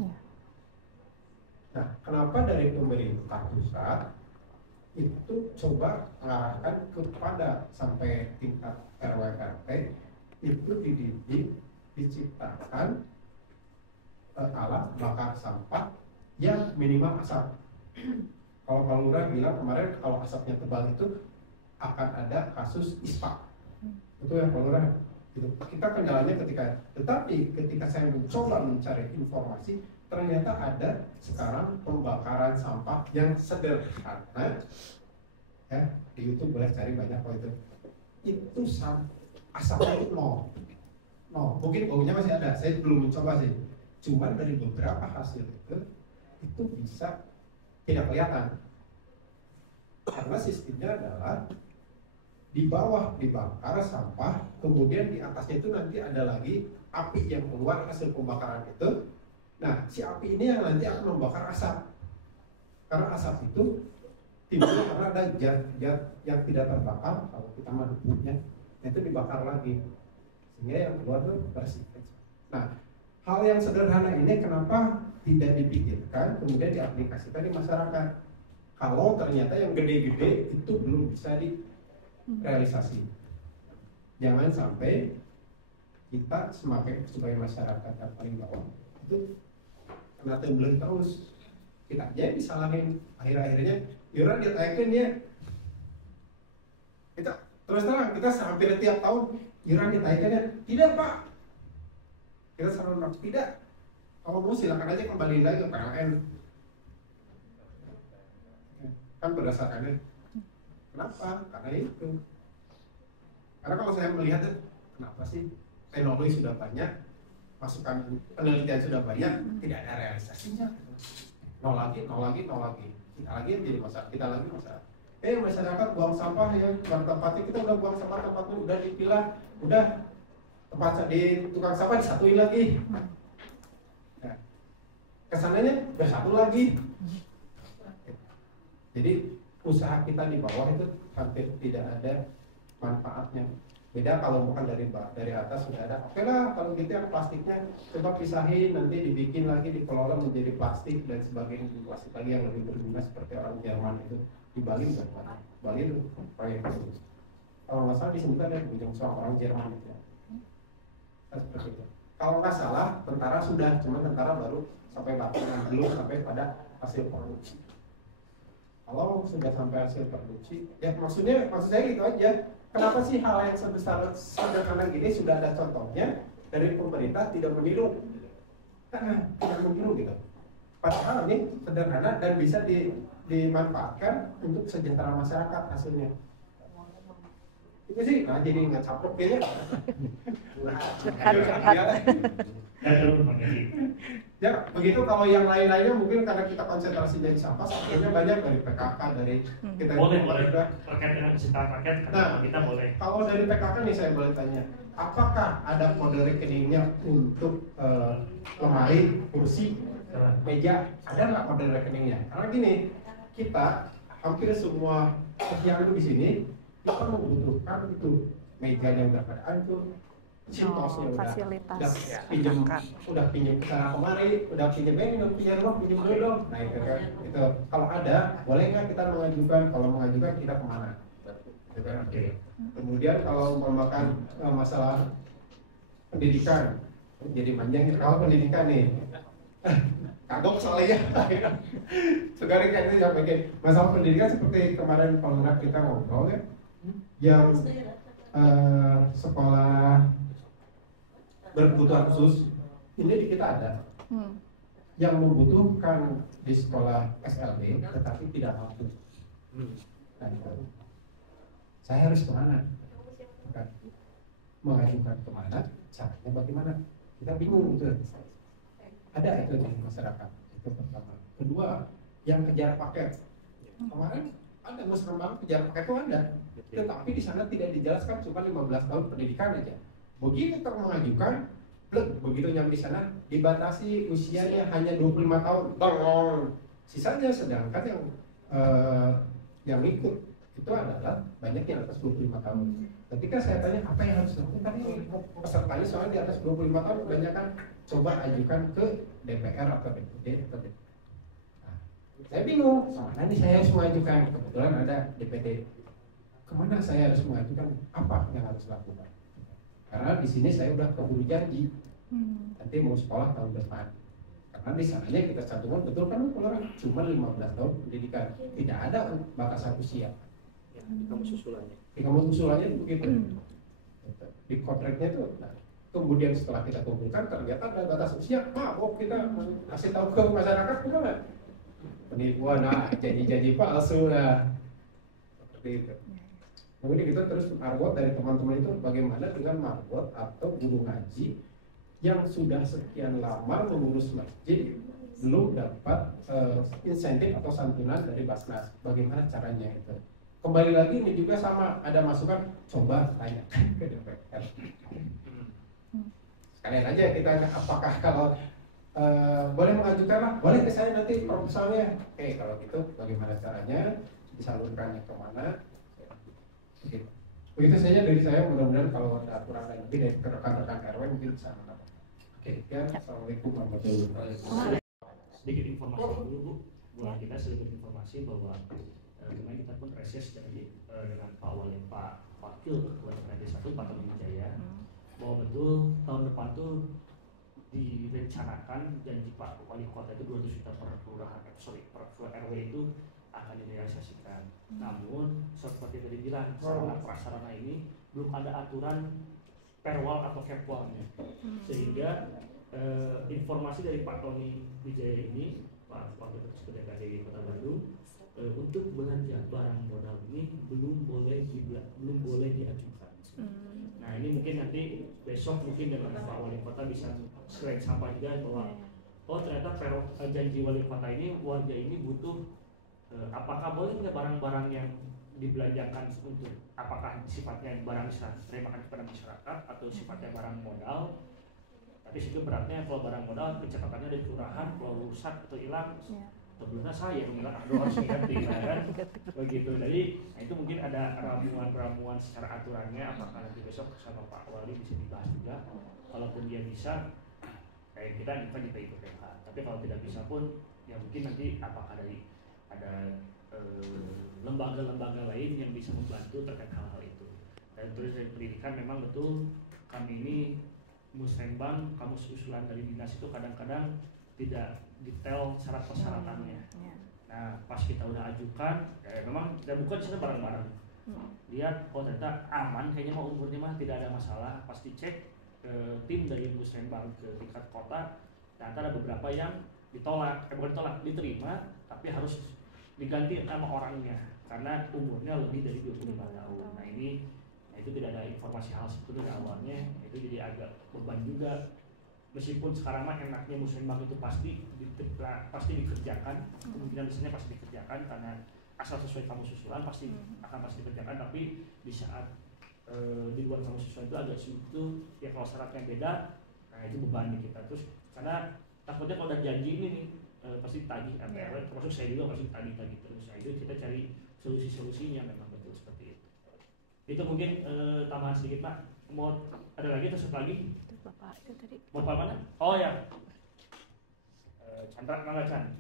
Nah, kenapa dari pemerintah pusat itu coba mengarahkan kepada sampai tingkat RW/RT itu dididik, diciptakan alat bakar sampah yang minimal asap. Kalau Pak Lurah bilang kemarin kalau asapnya tebal itu akan ada kasus ispa. Betul ya Pak Lurah? Gitu. Kita kendalanya tetapi ketika saya mencoba mencari informasi, ternyata ada sekarang pembakaran sampah yang sederhana, ya di YouTube boleh cari banyak kok itu asapnya itu nol, mungkin baunya masih ada, saya belum mencoba sih, cuman dari beberapa hasil itu bisa tidak kelihatan, karena sistemnya adalah di bawah dibakar sampah, kemudian di atasnya itu nanti ada lagi api yang keluar hasil pembakaran itu, Nah, si api ini yang nanti akan membakar asap. Karena asap itu timbul karena ada zat-zat yang tidak terbakar, kalau kita mah debunya, itu dibakar lagi. Sehingga yang keluar itu bersih. Nah, hal yang sederhana ini kenapa tidak dipikirkan kemudian diaplikasikan di masyarakat? Kalau ternyata yang gede-gede itu belum bisa direalisasi. Jangan sampai kita sebagai masyarakat yang paling bawah itu kena tembelin terus. Kita aja disalahin, akhir-akhirnya iuran ditaikin ya. Kita terus terang kita hampir tiap tahun iuran ditaikin ya. Tidak Pak, kita selalu bilang tidak. Kalau mau silakan aja kembali lagi ke PLN. Kan berdasarkannya. Kenapa? Karena itu. Karena kalau saya melihat, kenapa sih teknologi sudah banyak, masukan penelitian sudah banyak, tidak ada realisasinya. Nol lagi. Kita lagi yang jadi masalah. Kita lagi masalah. Masyarakat buang sampah ya, tempatnya kita udah buang sampah, tempatnya udah dipilah, udah tempat di tukang sampah disatuin lagi. Nah, kesananya bersatu lagi. Jadi usaha kita di bawah itu hampir tidak ada manfaatnya. Beda kalau bukan dari atas sudah ada. Oke lah, kalau gitu yang plastiknya coba pisahin, nanti dibikin lagi, dikelola menjadi plastik dan sebagainya, plastik lagi yang lebih berguna seperti orang Jerman itu di Bali bukan? Bali itu proyek itu. Kalau nggak salah disebutkan dari ujung orang Jerman itu ya. Seperti itu. Kalau nggak salah tentara sudah, cuma tentara baru sampai batasan, belum sampai pada hasil produksi. Kalau sudah sampai hasil produksi, ya maksud saya gitu aja. Kenapa sih hal yang sederhana gini sudah ada contohnya dari pemerintah tidak meniru? Karena tidak meniru gitu. Padahal ini sederhana dan bisa dimanfaatkan untuk kesejahteraan masyarakat hasilnya. Itu sih, nah jadi nggak caplok kayaknya. Ya begitu. Kalau yang lain-lainnya mungkin karena kita konsentrasi jadi sampah, sebetulnya banyak dari PKK, dari kita boleh terkait dengan kesejahteraan rakyat. Nah, kita boleh. Kalau dari PKK nih saya boleh tanya, apakah ada kode rekeningnya untuk lemari, kursi, meja? Ada nggak kode rekeningnya? Karena gini, kita hampir semua yang di sini kita membutuhkan itu, mejanya udah pada hancur, sitosnya udah pinjam ke sana kemari, udah pinjam dulu dong. Nah itu kan, itu kalau ada boleh nggak kita mengajukan? Kalau mengajukan kita kemana? Gitu kan? Kemudian kalau memakan masalah pendidikan, jadi panjang kalau pendidikan nih. Kagok soalnya. Sekarang kan itu sampaikan masalah pendidikan seperti kemarin kalau kita ngobrol ya, yang sekolah berkebutuhan khusus ini di kita ada yang membutuhkan di sekolah SLB tetapi tidak mampu. Nah, saya harus kemana? Bukan. Mengajukan kemana? Caranya bagaimana? Kita bingung itu. Ada itu di masyarakat. Itu pertama. Kedua, yang kejar paket. Kemarin ada muslim banget kejar paket itu ada. Tetapi di sana tidak dijelaskan, cuma 15 tahun pendidikan aja. Begitu kita mengajukan, begitu nyampe di sana dibatasi usianya hanya 25 tahun. Bang. Sisanya sedangkan yang ikut itu adalah banyak yang atas 25 tahun. Ketika saya tanya apa yang harus dilakukan, pesertanya soalnya di atas 25 tahun kebanyakan coba ajukan ke DPR atau DPD atau DPD. Nah, saya bingung, soalnya ini saya harus mengajukan, kebetulan ada DPD. Kemana saya harus mengajukan? Apa yang harus dilakukan? Karena di sini saya udah keburu janji, nanti mau sekolah tahun depan. Karena di sananya kita cantumkan betul kan kalau cuma 15 tahun pendidikan, tidak ada batasan usia. Di kamus usulannya itu begitu. Di kontraknya itu. Nah, kemudian setelah kita kumpulkan ternyata ada batas usia. Kita kasih tahu ke masyarakat gimana? Penipuan, janji-janji palsu lah. Seperti itu. Kemudian kita terus marbot dari teman-teman itu bagaimana dengan marbot atau guru ngaji yang sudah sekian lama mengurus masjid belum dapat insentif atau santunan dari Basnas. Bagaimana caranya itu? Kembali lagi ini juga sama, ada masukan, coba tanya ke DPR. Sekalian aja kita apakah kalau boleh mengajukan lah, boleh ke saya nanti proposalnya. Oke, kalau gitu bagaimana caranya, disalurkannya kemana? Begitu saja dari saya, mudah-mudahan kalau ada aturan lain lebih dari rekan-rekan RW mungkin bisa menambah. Oke, ya, assalamualaikum warahmatullahi wabarakatuh. Sedikit informasi dulu Bu, buat kita sedikit informasi bahwa kemarin kita pun reses dari dengan Pak Wali, Pak Wakil Ketua RT 1 Pak Tony Wijaya, bahwa betul tahun depan tuh direncanakan janji Pak Wali Kota itu 200 juta per kelurahan, per RW itu akan direalisasikan. Namun seperti tadi bilang, sarana prasarana ini belum ada aturan perwal atau kepwalnya, sehingga informasi dari Pak Tony Wijaya ini, Pak Wakil Ketua DPRD Kota Bandung, untuk belanja barang modal ini belum boleh diajukan. Nah ini mungkin nanti besok mungkin dengan Pak Wali Kota bisa selain sampah juga bahwa oh ternyata janji Wali Kota ini warga ini butuh apakah boleh nggak barang-barang yang dibelanjakan untuk apakah sifatnya barang terima kepada masyarakat atau sifatnya barang modal. Tapi situ beratnya kalau barang modal kecepatannya dari kelurahan kalau rusak atau hilang sebelumnya saya yang bilang harus diganti kan begitu. Jadi nah itu mungkin ada ramuan-ramuan secara aturannya apakah nanti besok sama Pak Wali bisa dibahas juga. Kalaupun dia bisa kayak kita juga ikut PH. Tapi kalau tidak bisa pun ya mungkin nanti apakah dari ada lembaga-lembaga lain yang bisa membantu terkait hal-hal itu. Dan terus dari pendidikan memang betul kami ini Musrembang kamus usulan dari dinas itu kadang-kadang tidak detail syarat persyaratannya. Nah pas kita udah ajukan, memang dan bukan di sana barang-barang. Lihat oh ternyata aman, kayaknya mau umurnya mah tidak ada masalah. Pas dicek tim dari Musrembang ke tingkat kota, ternyata ada beberapa yang ditolak, bukan ditolak, diterima, tapi harus diganti nama orangnya karena umurnya lebih dari 25 tahun. Nah ini itu tidak ada informasi hal seperti itu awalnya, itu jadi agak beban juga. Meskipun sekarang mah enaknya Musrembang itu pasti dikerjakan, kemungkinan besarnya pasti dikerjakan karena asal sesuai kamus susulan pasti dikerjakan, tapi di saat di luar kamus susulan itu agak sulit itu ya kalau syaratnya beda, nah itu beban di kita. Terus karena takutnya kalau udah janji ini nih pasti tagih RW, termasuk saya juga pasti tagih terus. Nah itu kita cari solusi-solusinya memang betul seperti itu. Itu mungkin tambahan sedikit Pak. Mau ada lagi atau satu lagi? Itu Bapak itu tadi. Bapak mana? Oh ya. Chandra Mangacan.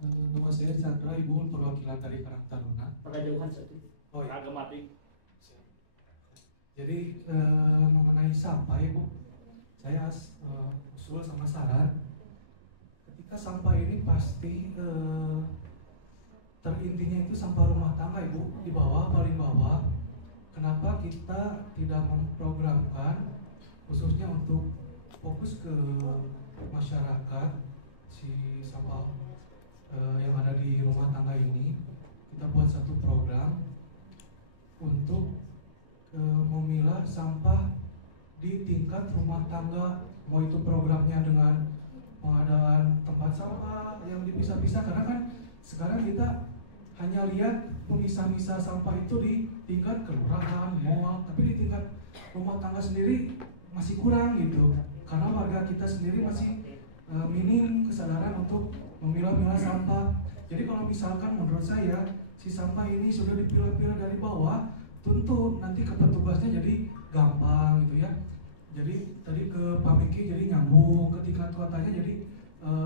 Nama saya Chandra, Ibu perwakilan dari Karang Taruna. Pakai jauhan satu. Oh ya. Agak mati. Jadi mengenai sampah Ibu, saya usul sama saran. Ketika sampah ini pasti terintinya itu sampah rumah tangga Ibu, di bawah, paling bawah. Kenapa kita tidak memprogramkan khususnya untuk fokus ke masyarakat si sampah yang ada di rumah tangga ini, kita buat satu program untuk memilah sampah di tingkat rumah tangga, mau itu programnya dengan pengadaan tempat sampah yang dipisah-pisah, karena kan sekarang kita hanya lihat pemisah-misah sampah itu di tingkat kelurahan, mall, tapi di tingkat rumah tangga sendiri masih kurang gitu, karena warga kita sendiri masih minim kesadaran untuk memilah-milah sampah. Jadi kalau misalkan menurut saya si sampah ini sudah dipilah-pilah dari bawah, tentu nanti ke petugasnya jadi gampang gitu ya. Jadi tadi ke Pak Miki jadi nyambung, ketika kotanya jadi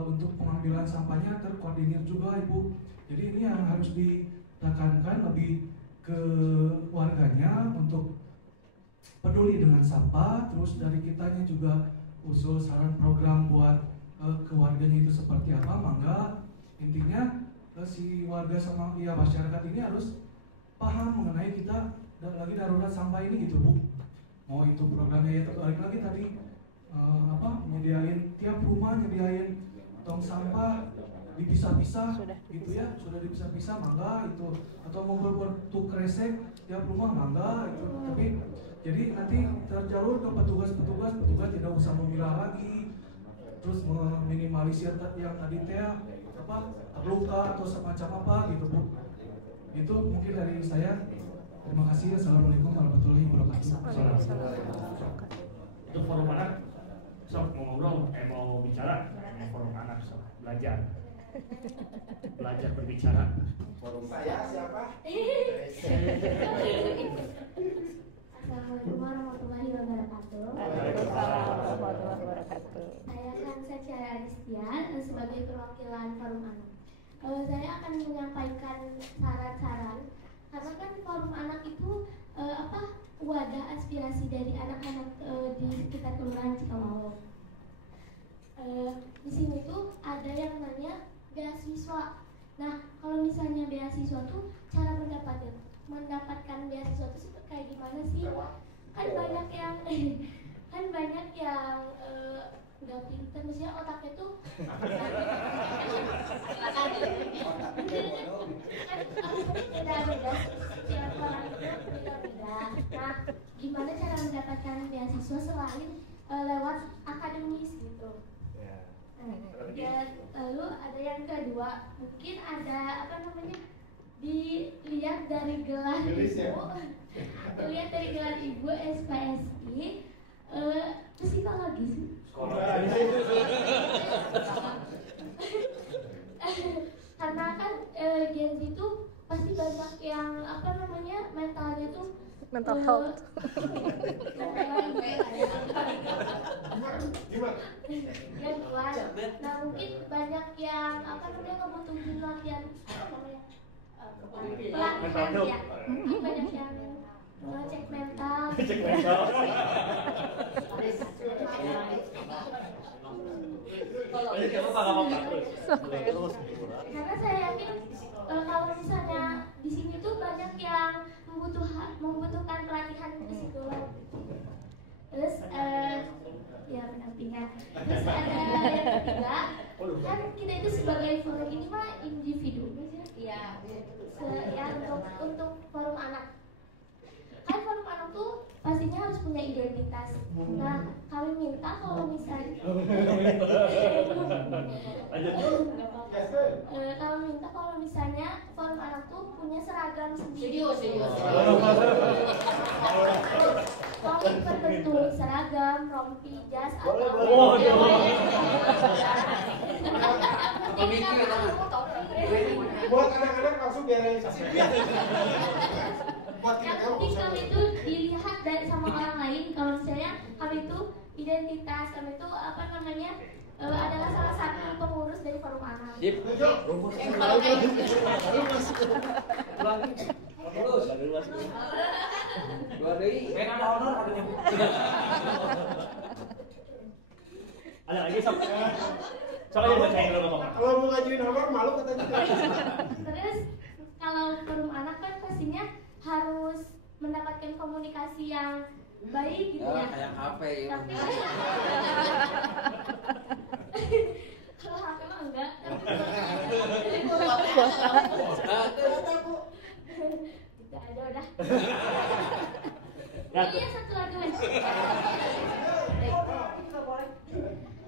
untuk pengambilan sampahnya terkoordinir juga Ibu. Jadi ini yang harus ditekankan lebih ke warganya untuk peduli dengan sampah. Terus dari kitanya juga usul saran program buat keluarganya itu seperti apa, mangga. Intinya si warga sama ya masyarakat ini harus paham mengenai kita lagi darurat sampah ini gitu Bu. Mau itu programnya ya balik lagi tadi nyediain tiap rumah nyediain tong sampah dipisah-pisah gitu ya, sudah dipisah-pisah mangga itu, atau mau berbentuk kresek tiap rumah mangga itu. Tapi jadi nanti terjalur ke petugas tidak usah memilah lagi, terus meminimalisir yang tadi terluka atau semacam apa gitu Bu. Itu mungkin dari saya. Terima kasih. Assalamualaikum warahmatullahi wabarakatuh. Itu forum anak, sok mau ngobrol, mau bicara, forum anak, sok belajar berbicara. Forum saya siapa? Assalamualaikum warahmatullahi wabarakatuh. Waalaikumsalam warahmatullahi wabarakatuh. Saya Kansecia Adistian sebagai perwakilan Forum Anak. Saya akan menyampaikan saran-saran karena kan Forum Anak itu wadah aspirasi dari anak-anak di sekitar Kelurahan Cikawao. Di sini tuh ada yang namanya beasiswa. Nah, kalau misalnya beasiswa tuh cara mendapatkan beasiswa itu kayak gimana sih? Kan banyak yang nggak pintar, misalnya otaknya tuh beda-beda, setiap orang itu beda-beda. Nah, gimana cara mendapatkan beasiswa selain lewat akademis gitu? Dan lalu ada yang kedua, mungkin ada dilihat dari gelar ibu SPSI psikologi sih. Karena kan Gen Z itu pasti banyak yang mentalnya tuh Mental health. Nah, mungkin banyak yang ngebutuhin latihan pelatihan ya. Banyak yang cek mental. Karena saya yakin kalau misalnya di sini tuh banyak yang membutuhkan pelatihan psikolog. Terus ya pendampingan. Terus ada yang ketiga, kan kita itu sebagai forum ini mah individu, ya. Ya untuk forum anak. Kan forum anak tuh pastinya harus punya identitas. Nah, kami minta kalau misalnya kalau misalnya forum anak tuh punya seragam sendiri. Komik berbentuk seragam, rompi, jas atau buat anak-anak langsung direalisasi. Yang penting kami itu dilihat dari sama orang lain. Kalau misalnya kami itu identitas kami itu adalah salah satu pengurus dari forum anak. Ada honor katanya. Ada lagi sok. Soalnya bacain dulu Bapak. Kalau mau ngajuin honor malu katanya. Terus kalau forum anak kan pastinya harus mendapatkan komunikasi yang baik gitu ya. Kayak HP ya. Tapi kalau HP mah enggak. Kita aja udah. Iya satu lagi mas.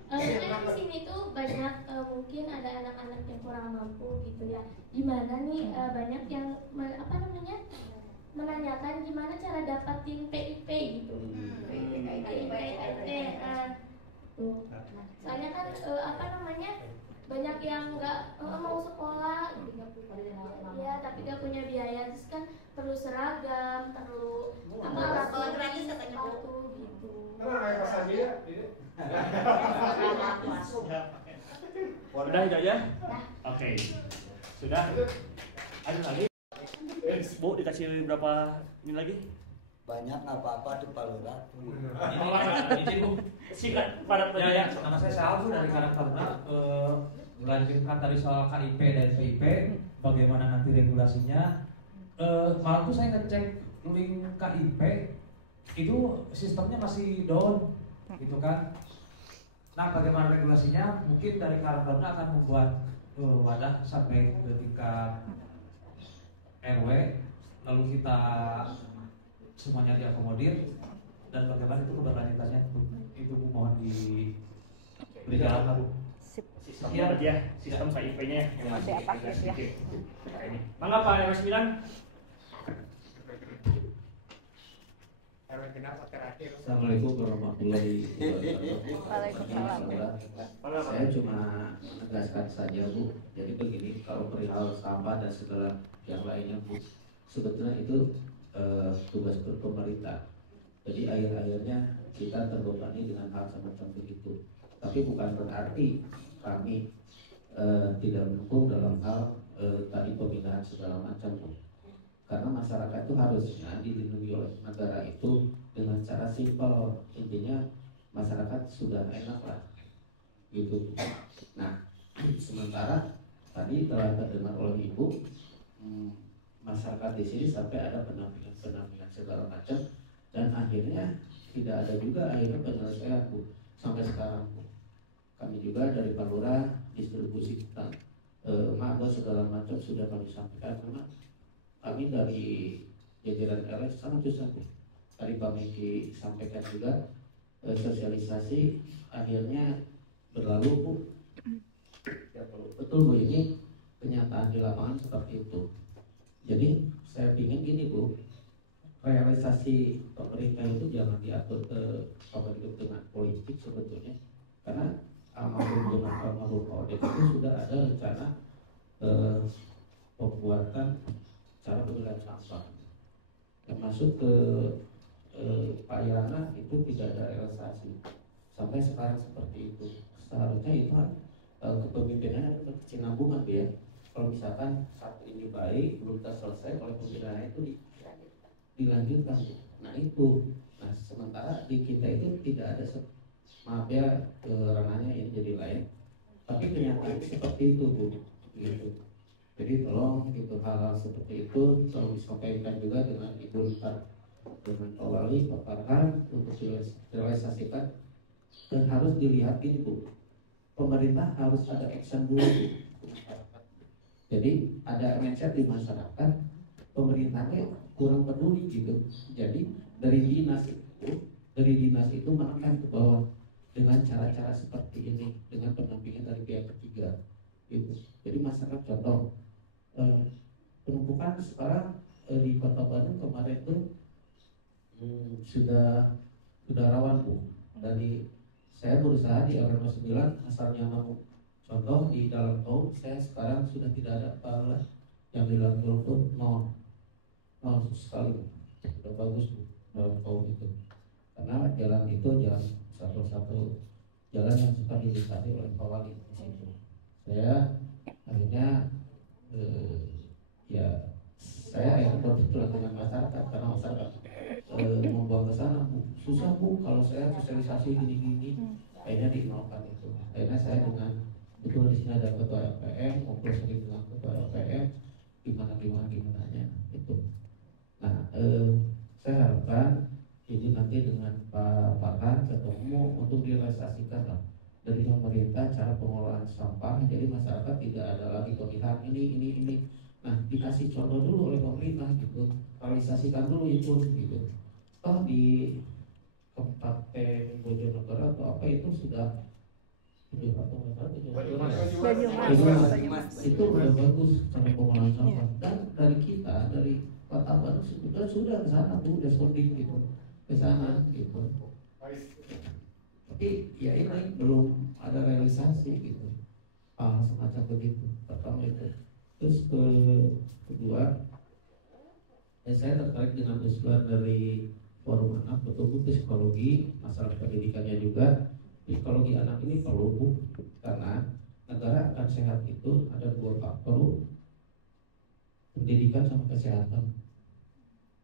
Karena di sini tuh banyak mungkin ada anak-anak yang kurang mampu gitu ya. Gimana nih banyak yang menanyakan gimana cara dapatin PIP gitu. Tuh. Soalnya kan banyak yang nggak mau sekolah, ya tapi nggak punya biaya, terus kan perlu seragam, perlu sekolah gratis katanya sepatu gitu. Karena kayak pas aja ya. Udah itu aja? Oke. Sudah. Ada lagi? Bu dikasih berapa ini lagi? Banyak nggak apa-apa tuh Pak Lurah. Izin Bu. Singkat padat ya. Nama saya Salsu dari Karakterna. Melanjutkan tadi soal KIP dan PIP, bagaimana nanti regulasinya. Malah tuh saya ngecek link KIP itu sistemnya masih down, gitu kan. Nah, bagaimana regulasinya? Mungkin dari Karakterna akan membuat wadah sampai ke tingkat RW, lalu kita semuanya diakomodir, dan bagaimana itu keberlanjutannya itu Bu mohon diberi jalan Bu. Sistemnya aja, sistem KIP-nya yang masih apa ya? Mangga Pak RW 9. Assalamualaikum warahmatullahi wabarakatuh. Waalaikumsalam. Saya cuma menegaskan saja Bu. Jadi begini, kalau perihal sampah dan segala yang lainnya Bu, sebetulnya itu tugas pemerintah. Jadi air-airnya kita terbebani dengan hal semacam begitu. Tapi bukan berarti kami tidak mendukung dalam hal tadi pembinaan segala macam Bu. Karena masyarakat itu harusnya dilindungi oleh negara itu dengan cara simpel. Intinya masyarakat sudah enak lah gitu. Nah, sementara tadi telah terdengar oleh Ibu, masyarakat di sini sampai ada pendampingan segala macam, dan akhirnya tidak ada juga akhirnya penyelesaian Bu sampai sekarang Bu. Kami juga dari Pak Lurah distribusi tentang maggot segala macam sudah kami sampaikan, karena kami dari jajaran RS sangat susah Bu. Tadi Pak Miki sampaikan juga sosialisasi akhirnya berlalu Bu. Ya, betul Bu, ini kenyataan di lapangan seperti itu. Jadi saya ingin gini Bu, realisasi pemerintah itu jangan diatur dengan politik sebetulnya, karena almarhum Pak Odek itu sudah ada rencana pembuatan cara pemilihan sampah, termasuk ke Pak Irana itu tidak ada realisasi sampai sekarang seperti itu. Seharusnya itu kepemimpinannya ada kesinambungan ya. Kalau misalkan satu ini baik belum terselesai, oleh pemimpinannya itu dilanjutkan. Nah itu, nah sementara di kita itu tidak ada maaf ya ranahnya ini jadi lain, tapi kenyataan seperti itu Bu, gitu. Jadi tolong itu hal-hal seperti itu tolong disampaikan juga dengan Ibu Lutar, dengan Pak Wali, Pak Farhan untuk direalisasikan, dan harus dilihat ini Bu, pemerintah harus ada action dulu Bu. Jadi ada mindset di masyarakat pemerintahnya kurang peduli gitu. Jadi dari dinas itu menekan ke bawah dengan cara-cara seperti ini, dengan pendampingan dari pihak ketiga gitu. Jadi masyarakat contoh penumpukan sekarang di Kota Bandung kemarin tuh sudah rawan Bu. Dari saya berusaha di RW 9 asalnya mau contoh di dalam tol, saya sekarang sudah tidak ada apa yang di dalam tol tuh nol sekali, sudah bagus Bu dalam tol itu, karena jalan itu jalan satu-satu jalan yang suka dilintasi oleh Pak Wali di situ. Saya akhirnya saya yang berbicara dengan masyarakat, karena masyarakat membuang ke sana Bu, susah Bu kalau saya sosialisasi gini-gini, akhirnya dinolkan itu. Akhirnya saya dengan betul di sini ada ketua LPM, ngobrol sering dengan ketua LPM, gimananya itu. Nah, saya harapkan ini nanti dengan Pak Farhan ketemu untuk direalisasikan lah dari pemerintah cara pengelolaan sampah, jadi masyarakat tidak ada lagi pemilihan ini. Nah, dikasih contoh dulu oleh pemerintah gitu, realisasikan dulu itu gitu. Toh di Kabupaten Bojonegoro atau apa itu sudah Banyumas itu udah bagus cara pengelolaan sampah, dan dari kita dari Kota Bandung sudah ke sana Bu, udah sounding gitu ke sana gitu. Tapi ya ini belum ada realisasi gitu, semacam begitu. Pertama itu. Terus kedua, saya tertarik dengan usulan dari forum anak, betul-betul psikologi, masalah pendidikannya juga. Psikologi anak ini perlu Bu, karena negara akan sehat itu ada dua faktor, pendidikan sama kesehatan.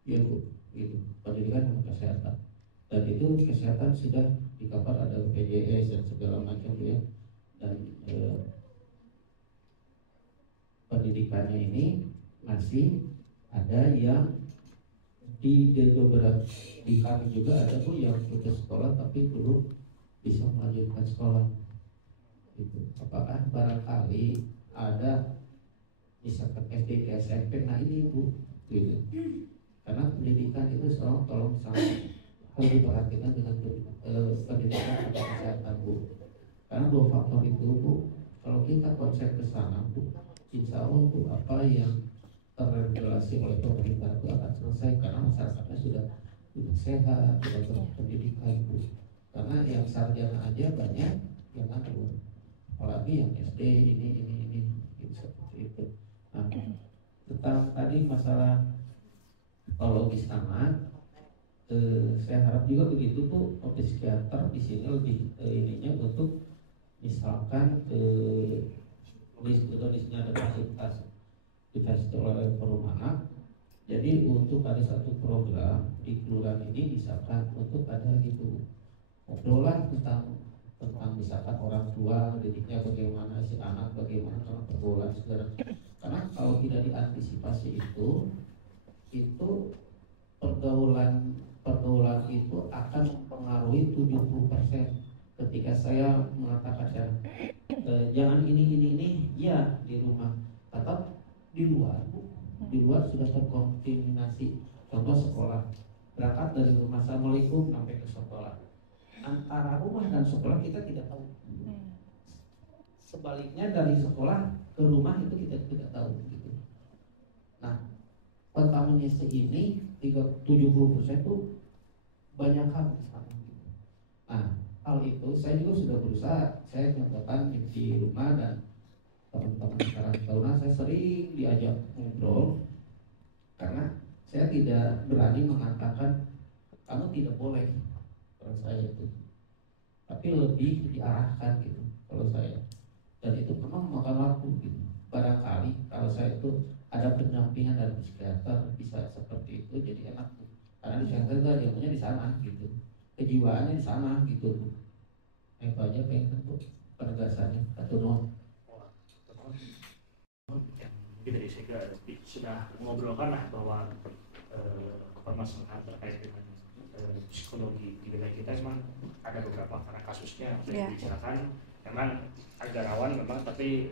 Ya Bu, gitu. Pendidikan sama kesehatan. Dan itu kesehatan sudah dikapar ada BPJS dan segala macam ya. Dan pendidikannya ini masih ada yang di beberapa di kami juga ada Bu yang putus sekolah tapi belum bisa melanjutkan sekolah. Itu apakah barangkali ada misalkan SD ke SMP, nah ini Bu gitu. Karena pendidikan itu tolong sangat harus diperhatikan dengan pendidikan dan kesehatan Bu. Karena dua faktor itu Bu, kalau kita konsep ke sana Bu, insya Allah Bu, apa yang terregulasi oleh pemerintah itu akan selesai, karena masyarakatnya sudah sudah sehat, sudah berpendidikan Bu. Karena yang sarjana aja banyak yang nganggur, apalagi yang SD ini gitu, seperti itu. Nah, tentang tadi masalah psikologis anak, saya harap juga begitu Bu, psikiater di sini lebih ininya untuk misalkan di sini ada fasilitas oleh perumahan. Jadi untuk ada satu program di kelurahan ini misalkan untuk ada gitu obrolan tentang misalkan orang tua didiknya bagaimana, si anak bagaimana, pergaulan segala. Karena kalau tidak diantisipasi itu pergaulan itu akan mempengaruhi 70%. Ketika saya mengatakan jangan ini ya di rumah, tetap di luar Bu. Di luar sudah terkontaminasi. Contoh sekolah, berangkat dari rumah assalamualaikum sampai ke sekolah, antara rumah dan sekolah kita tidak tahu. Sebaliknya dari sekolah ke rumah itu kita tidak tahu gitu. Nah, kontaminasi ini 70% itu banyak hal gitu. Nah, hal itu saya juga sudah berusaha, saya nyatakan di rumah dan teman-teman sekarang tahunan saya sering diajak ngobrol karena saya tidak berani mengatakan kamu tidak boleh kalau saya itu, tapi lebih diarahkan gitu kalau saya, dan itu memang memakan waktu gitu. Barangkali kalau saya itu ada pendampingan dari psikiater bisa seperti itu jadi enak tuh. Karena di psikiater ilmunya di sana gitu, kejiwaannya di sana gitu. Itu aja pengen tuh penegasannya atau no. Mungkin dari saya sudah mengobrolkan lah bahwa permasalahan terkait dengan psikologi di wilayah kita memang ada beberapa karena kasusnya yang dibicarakan memang agak rawan memang, tapi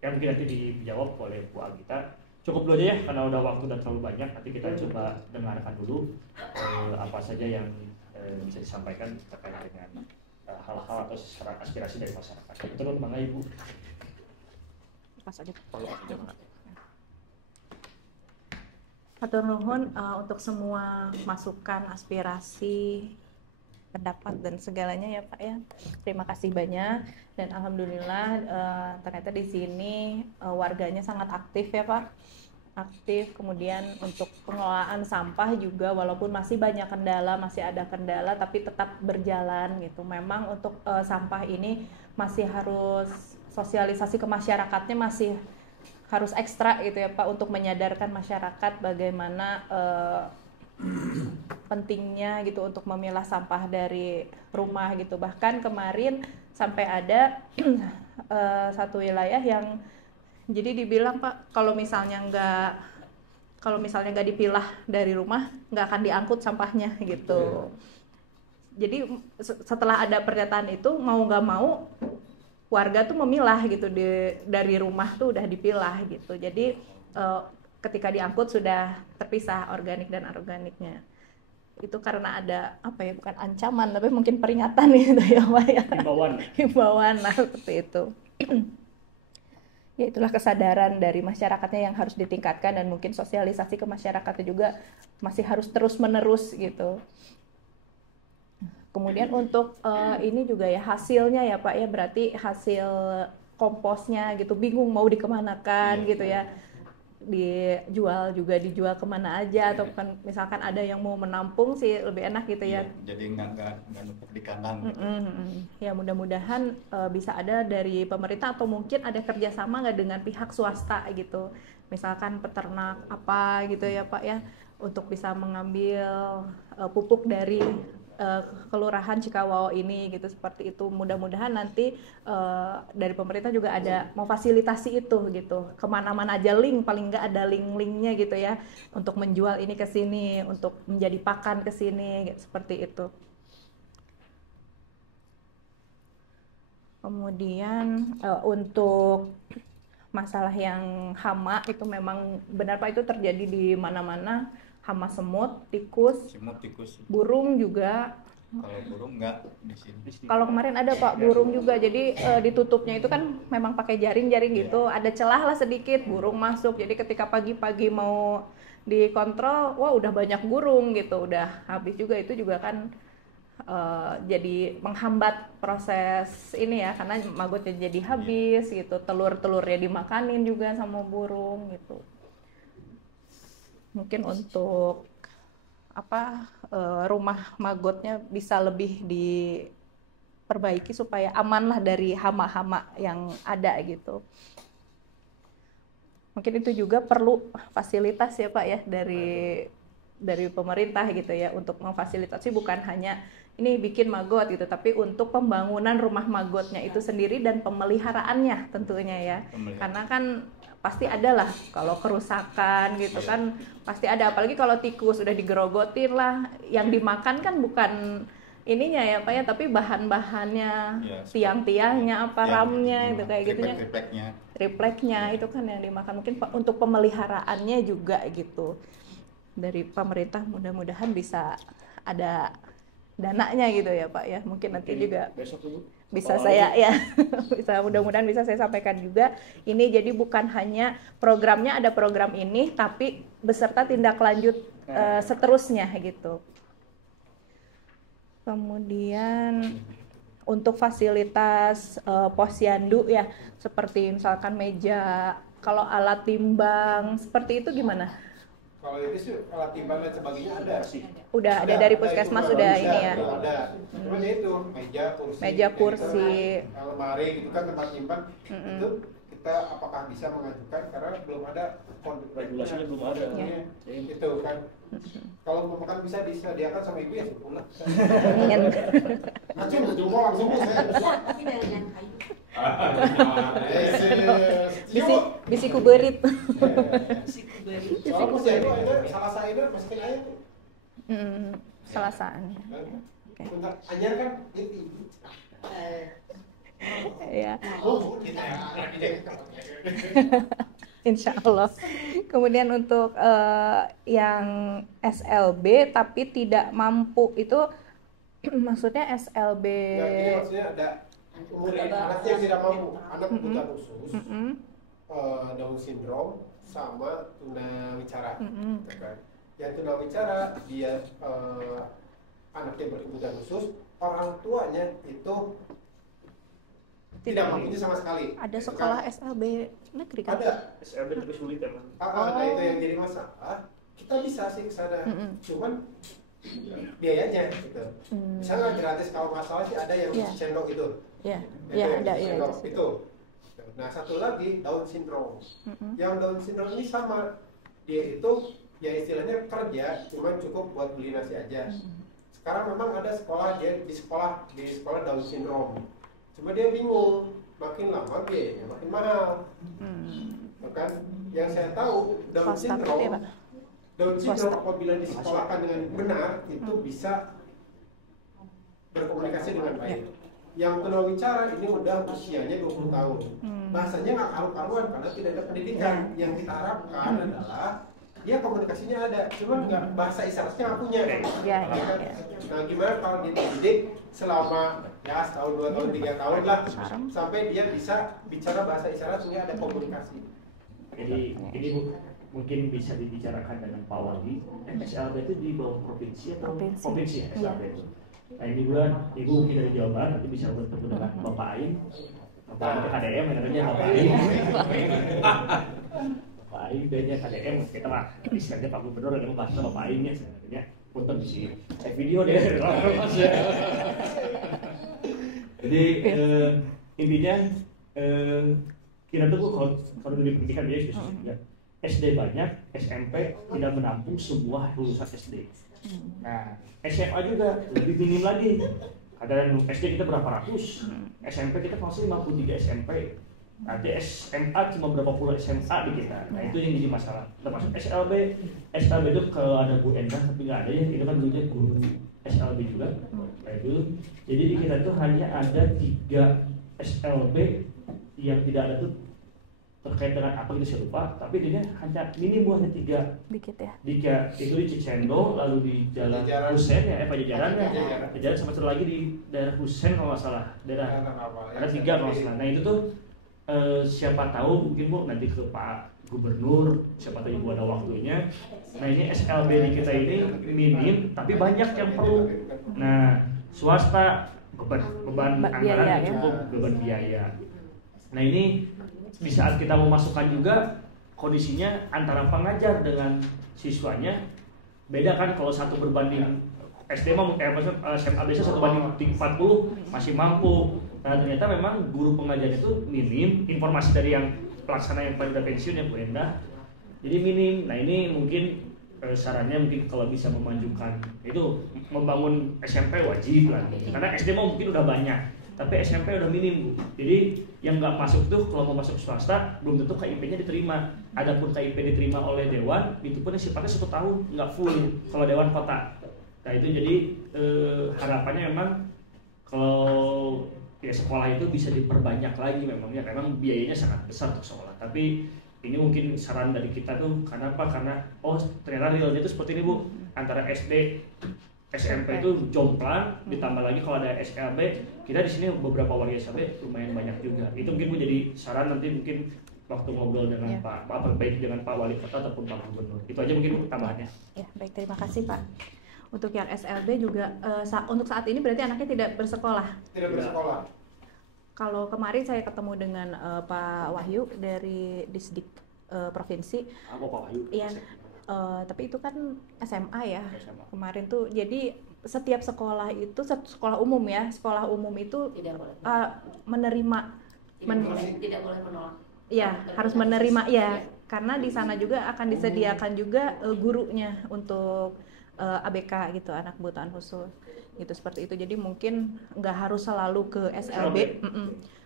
yang mungkin nanti dijawab oleh Bu Agita. Cukup dulu aja ya karena udah waktu dan terlalu banyak. Nanti kita coba dengarkan dulu apa saja yang bisa disampaikan terkait dengan hal-hal atau aspirasi dari masyarakat. Betul Bang Ibu. Pas aja Hatur nuhun untuk semua masukan, aspirasi, pendapat dan segalanya ya Pak ya. Terima kasih banyak dan alhamdulillah ternyata di sini warganya sangat aktif ya Pak. Aktif, kemudian untuk pengelolaan sampah juga walaupun masih banyak kendala, masih ada kendala tapi tetap berjalan gitu. Memang untuk sampah ini masih harus sosialisasi ke masyarakatnya masih harus ekstra gitu ya Pak untuk menyadarkan masyarakat bagaimana pentingnya gitu untuk memilah sampah dari rumah gitu. Bahkan kemarin sampai ada satu wilayah yang jadi dibilang Pak kalau misalnya nggak dipilah dari rumah nggak akan diangkut sampahnya gitu. Jadi setelah ada pernyataan itu mau nggak mau warga tuh memilah gitu dari rumah tuh udah dipilah gitu. Jadi ketika diangkut sudah terpisah organik dan anorganiknya. Itu karena ada apa ya, bukan ancaman tapi mungkin peringatan gitu ya Pak ya. Himbauan nah seperti itu. Ya itulah kesadaran dari masyarakatnya yang harus ditingkatkan dan mungkin sosialisasi ke masyarakatnya juga masih harus terus-menerus gitu. Kemudian untuk ini juga ya hasilnya ya Pak ya, berarti hasil komposnya gitu bingung mau dikemanakan gitu ya, dijual kemana aja atau kan misalkan ada yang mau menampung sih lebih enak gitu ya. Jadi nggak numpuk di kandang. Ya mudah-mudahan bisa ada dari pemerintah atau mungkin ada kerjasama nggak dengan pihak swasta gitu, misalkan peternak apa gitu ya Pak ya, untuk bisa mengambil pupuk dari kelurahan Cikawao ini gitu, seperti itu. Mudah-mudahan nanti dari pemerintah juga ada memfasilitasi itu gitu, kemana-mana aja link, paling nggak ada link-linknya gitu ya untuk menjual ini ke sini, untuk menjadi pakan ke sini gitu, seperti itu. Kemudian untuk masalah yang hama itu memang benar Pak, itu terjadi di mana-mana. Hama semut, tikus, burung juga. Kalau burung enggak di sini. Kalau kemarin ada Pak burung juga, jadi ditutupnya itu kan memang pakai jaring gitu, ada celah lah sedikit, burung masuk. Jadi ketika pagi-pagi mau dikontrol, wah udah banyak burung gitu, udah habis juga. Itu juga kan jadi menghambat proses ini ya, karena magotnya jadi habis gitu, telur-telurnya dimakanin juga sama burung gitu. Mungkin untuk rumah magotnya bisa lebih diperbaiki supaya aman lah dari hama-hama yang ada gitu. Mungkin itu juga perlu fasilitas ya Pak ya dari pemerintah gitu ya, untuk memfasilitasi bukan hanya ini bikin magot gitu, tapi untuk pembangunan rumah magotnya itu sendiri dan pemeliharaannya tentunya ya. Karena kan pasti ada lah kalau kerusakan gitu kan, pasti ada, apalagi kalau tikus udah digerogotin lah, yang dimakan kan bukan ininya ya Pak ya, tapi bahan-bahannya, tiang-tiangnya, ramnya itu kayak gitu ya. Tripleknya itu kan yang dimakan. Mungkin untuk pemeliharaannya juga gitu. Dari pemerintah mudah-mudahan bisa ada dananya gitu ya Pak ya. Mungkin nanti juga bisa saya ya bisa, mudah-mudahan bisa saya sampaikan juga. Ini jadi bukan hanya programnya, ada program ini, tapi beserta tindak lanjut seterusnya gitu. Kemudian untuk fasilitas posyandu ya, seperti misalkan meja, kalau alat timbang seperti itu gimana? Kalau itu sih alat timbang dan sebagainya ada sih. Udah ada dari puskesmas udah ini ya. Ada. Cuman itu meja kursi, lemari gitu kan tempat simpan. Itu kita apakah bisa mengajukan karena belum ada regulasinya, belum ada. Ya. Itu kan. Kalau makan bisa disediakan sama ibu ya pulang. Acung jumbo langsung saya. Tapi dengan kayu. Bisi kuberit. Soalnya posyandu ada salah saya masukin air tuh. Salah saan. Untuk anyar kan itu. Ya. Insya Allah. Kemudian untuk yang SLB tapi tidak mampu itu maksudnya SLB. Ini maksudnya ada anak yang tidak mampu, anak buta khusus, Down syndrome sama tunawicara. Yang tunawicara dia anaknya berkebutuhan khusus, orang tuanya itu tidak mampunya sama sekali. Ada sekolah kan? SLB negeri kan? Ada. SLB lebih sulit ya, Nah itu yang jadi masalah. Kita bisa sih ke sana, cuman biayanya gitu. Bisa nggak gratis? Kalau nggak salah sih ada yang sendok itu. Ada sendok itu. Nah satu lagi Down syndrome. Yang Down syndrome ini sama, dia itu ya istilahnya kerja, cuman cukup buat beli nasi aja. Sekarang memang ada sekolah, dia di sekolah Down syndrome. Cuma dia bingung, makin lama biayanya makin mahal. Kan? Yang saya tahu Down syndrome apabila disekolahkan dengan benar itu bisa berkomunikasi dengan baik. Yang tunawicara ini udah usianya 20 tahun. Bahasanya nggak karu-karuan karena tidak ada pendidikan. Yang kita harapkan adalah dia komunikasinya ada, cuma nggak, bahasa isyaratnya nggak punya. Nah gimana kalau dia dididik selama ya setahun, 2 tahun, 3 tahun lah, sampai dia bisa bicara bahasa isyarat sehingga ada komunikasi. Jadi ini mungkin bisa dibicarakan dengan Pak Wali. SLB itu di bawah provinsi atau provinsi ya SLB itu. Nah ini bulan ibu mungkin dari Jawa Barat, nanti bisa bertemu dengan Bapak Aing, Bapak KDM, namanya Bapak Aing. Pak Aing bedanya KDM, kita mah istilahnya Pak Gubernur dan bahasa Bapak Aing ya sebenarnya. Punten di video deh. Jadi intinya kita tuh kalau di pendidikan dia ya, SD banyak, SMP tidak menampung semua lulusan SD. Nah, SMA juga lebih minim lagi. Kadang SD kita berapa ratus, SMP kita masih 53 SMP. Nanti SMA cuma berapa puluh SMA di kita. Nah itu yang jadi masalah. Termasuk SLB itu kalau ada Bu Endang tapi nggak ada ya, itu kan dulunya guru SLB juga. Nah itu, jadi di kita tuh hanya ada 3 SLB yang tidak ada tuh terkait dengan apa gitu saya lupa, tapi dia hanya minimum hanya 3 dikit ya. 3 itu di Cicendo, lalu di Jalan Husein ya, Pajajaran sama satu lagi di daerah Husein kalau nggak salah, daerah ada 3 kalau nggak salah. Nah itu tuh siapa tahu mungkin Bu nanti ke Pak Gubernur, siapa tahu Ibu ada waktunya. Nah ini SLB di kita ini minim tapi banyak yang perlu. Nah swasta beban anggaran cukup, beban biaya. Nah ini di saat kita memasukkan juga kondisinya antara pengajar dengan siswanya beda kan. Kalau satu berbanding SD SMA biasa 1/40 masih mampu. Nah ternyata memang guru pengajar itu minim, informasi dari yang pelaksana yang pada pensiun ya Bu Endah, jadi minim. Nah ini mungkin sarannya mungkin kalau bisa memajukan itu membangun SMP wajib lah, karena SD mungkin udah banyak, tapi SMP udah minim Bu. Jadi yang nggak masuk tuh kalau mau masuk swasta belum tentu KIP-nya diterima. Adapun KIP diterima oleh dewan itu pun sifatnya 1 tahun, nggak full kalau dewan kota. Nah itu jadi harapannya memang kalau ya sekolah itu bisa diperbanyak lagi memangnya, memang biayanya sangat besar untuk sekolah. Tapi ini mungkin saran dari kita tuh karena apa? Karena ternyata realnya itu seperti ini Bu, antara SD SMP itu jomplang, ditambah lagi kalau ada SLB, kita di sini beberapa wali SLB lumayan banyak juga. Itu mungkin Bu jadi saran nanti mungkin waktu ngobrol dengan baik dengan Pak Wali Kota ataupun Pak Gubernur. Itu aja mungkin Bu tambahannya. Ya, baik, terima kasih Pak. Untuk yang SLB juga untuk saat ini berarti anaknya tidak bersekolah. Tidak bersekolah. Kalau kemarin saya ketemu dengan Pak Wahyu dari Disdik Provinsi. Apa Pak Wahyu? Iya. Tapi itu kan SMA ya. SMA. Kemarin tuh jadi setiap sekolah itu sekolah umum ya, sekolah umum itu tidak boleh menerima tidak boleh menolak. Iya, harus menerima ya. Karena di sana juga akan disediakan juga gurunya untuk ABK gitu, anak kebutuhan khusus gitu, seperti itu. Jadi mungkin nggak harus selalu ke SLB,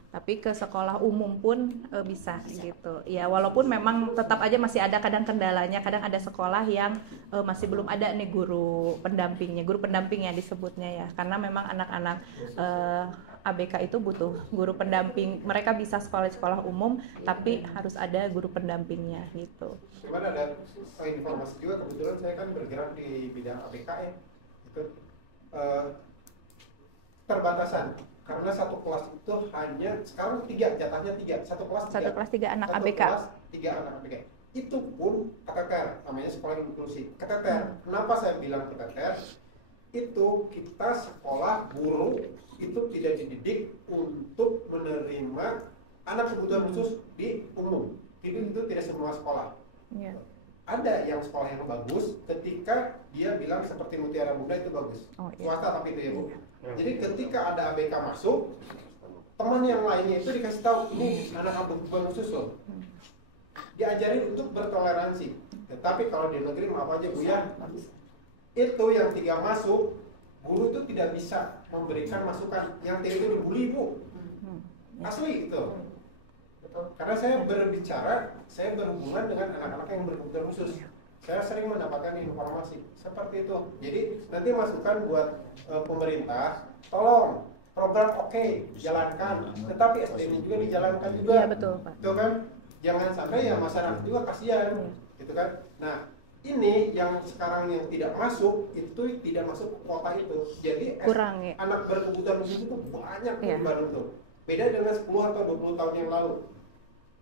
tapi ke sekolah umum pun bisa gitu ya, walaupun memang tetap aja masih ada kadang kendalanya. Kadang ada sekolah yang masih belum ada nih guru pendamping yang disebutnya ya, karena memang anak-anak ABK itu butuh guru pendamping. Mereka bisa sekolah umum tapi harus ada guru pendampingnya gitu. Cuman ada informasi juga, kebetulan saya kan bergerak di bidang ABK ya, itu terbatasan karena satu kelas itu hanya sekarang jatahnya 3, satu kelas 3 anak ABK. Kelas 3 anak ABK. Itu pun keteter, namanya sekolah inklusi. Keteter. Kenapa saya bilang keteter? Itu kita sekolah guru itu tidak dididik untuk menerima anak kebutuhan khusus di umum. Itu tidak semua sekolah. Yeah. Ada yang sekolah yang bagus ketika dia bilang seperti Mutiara Bunda itu bagus. Swasta tapi itu ya Bu. Jadi ketika ada ABK masuk, teman yang lainnya itu dikasih tahu ini anak kebutuhan khusus loh. Diajari untuk bertoleransi. Tetapi kalau di negeri maaf aja Bu ya, itu yang 3 masuk, guru itu tidak bisa memberikan masukan. Yang 3 itu dibully Bu. Asli itu. Karena saya berbicara, saya berhubungan dengan anak-anak yang berkebutuhan khusus. Saya sering mendapatkan informasi seperti itu. Jadi nanti masukan buat pemerintah, tolong program jalankan, tetapi SDM juga dijalankan juga. Iya betul Pak. Itu kan, jangan sampai ya masyarakat juga kasihan, gitu kan. Nah ini yang sekarang yang tidak masuk itu tidak masuk kuota itu. Jadi kurang ya. Anak berkebutuhan khusus itu banyak di Bandung tuh. Beda dengan 10 atau 20 tahun yang lalu.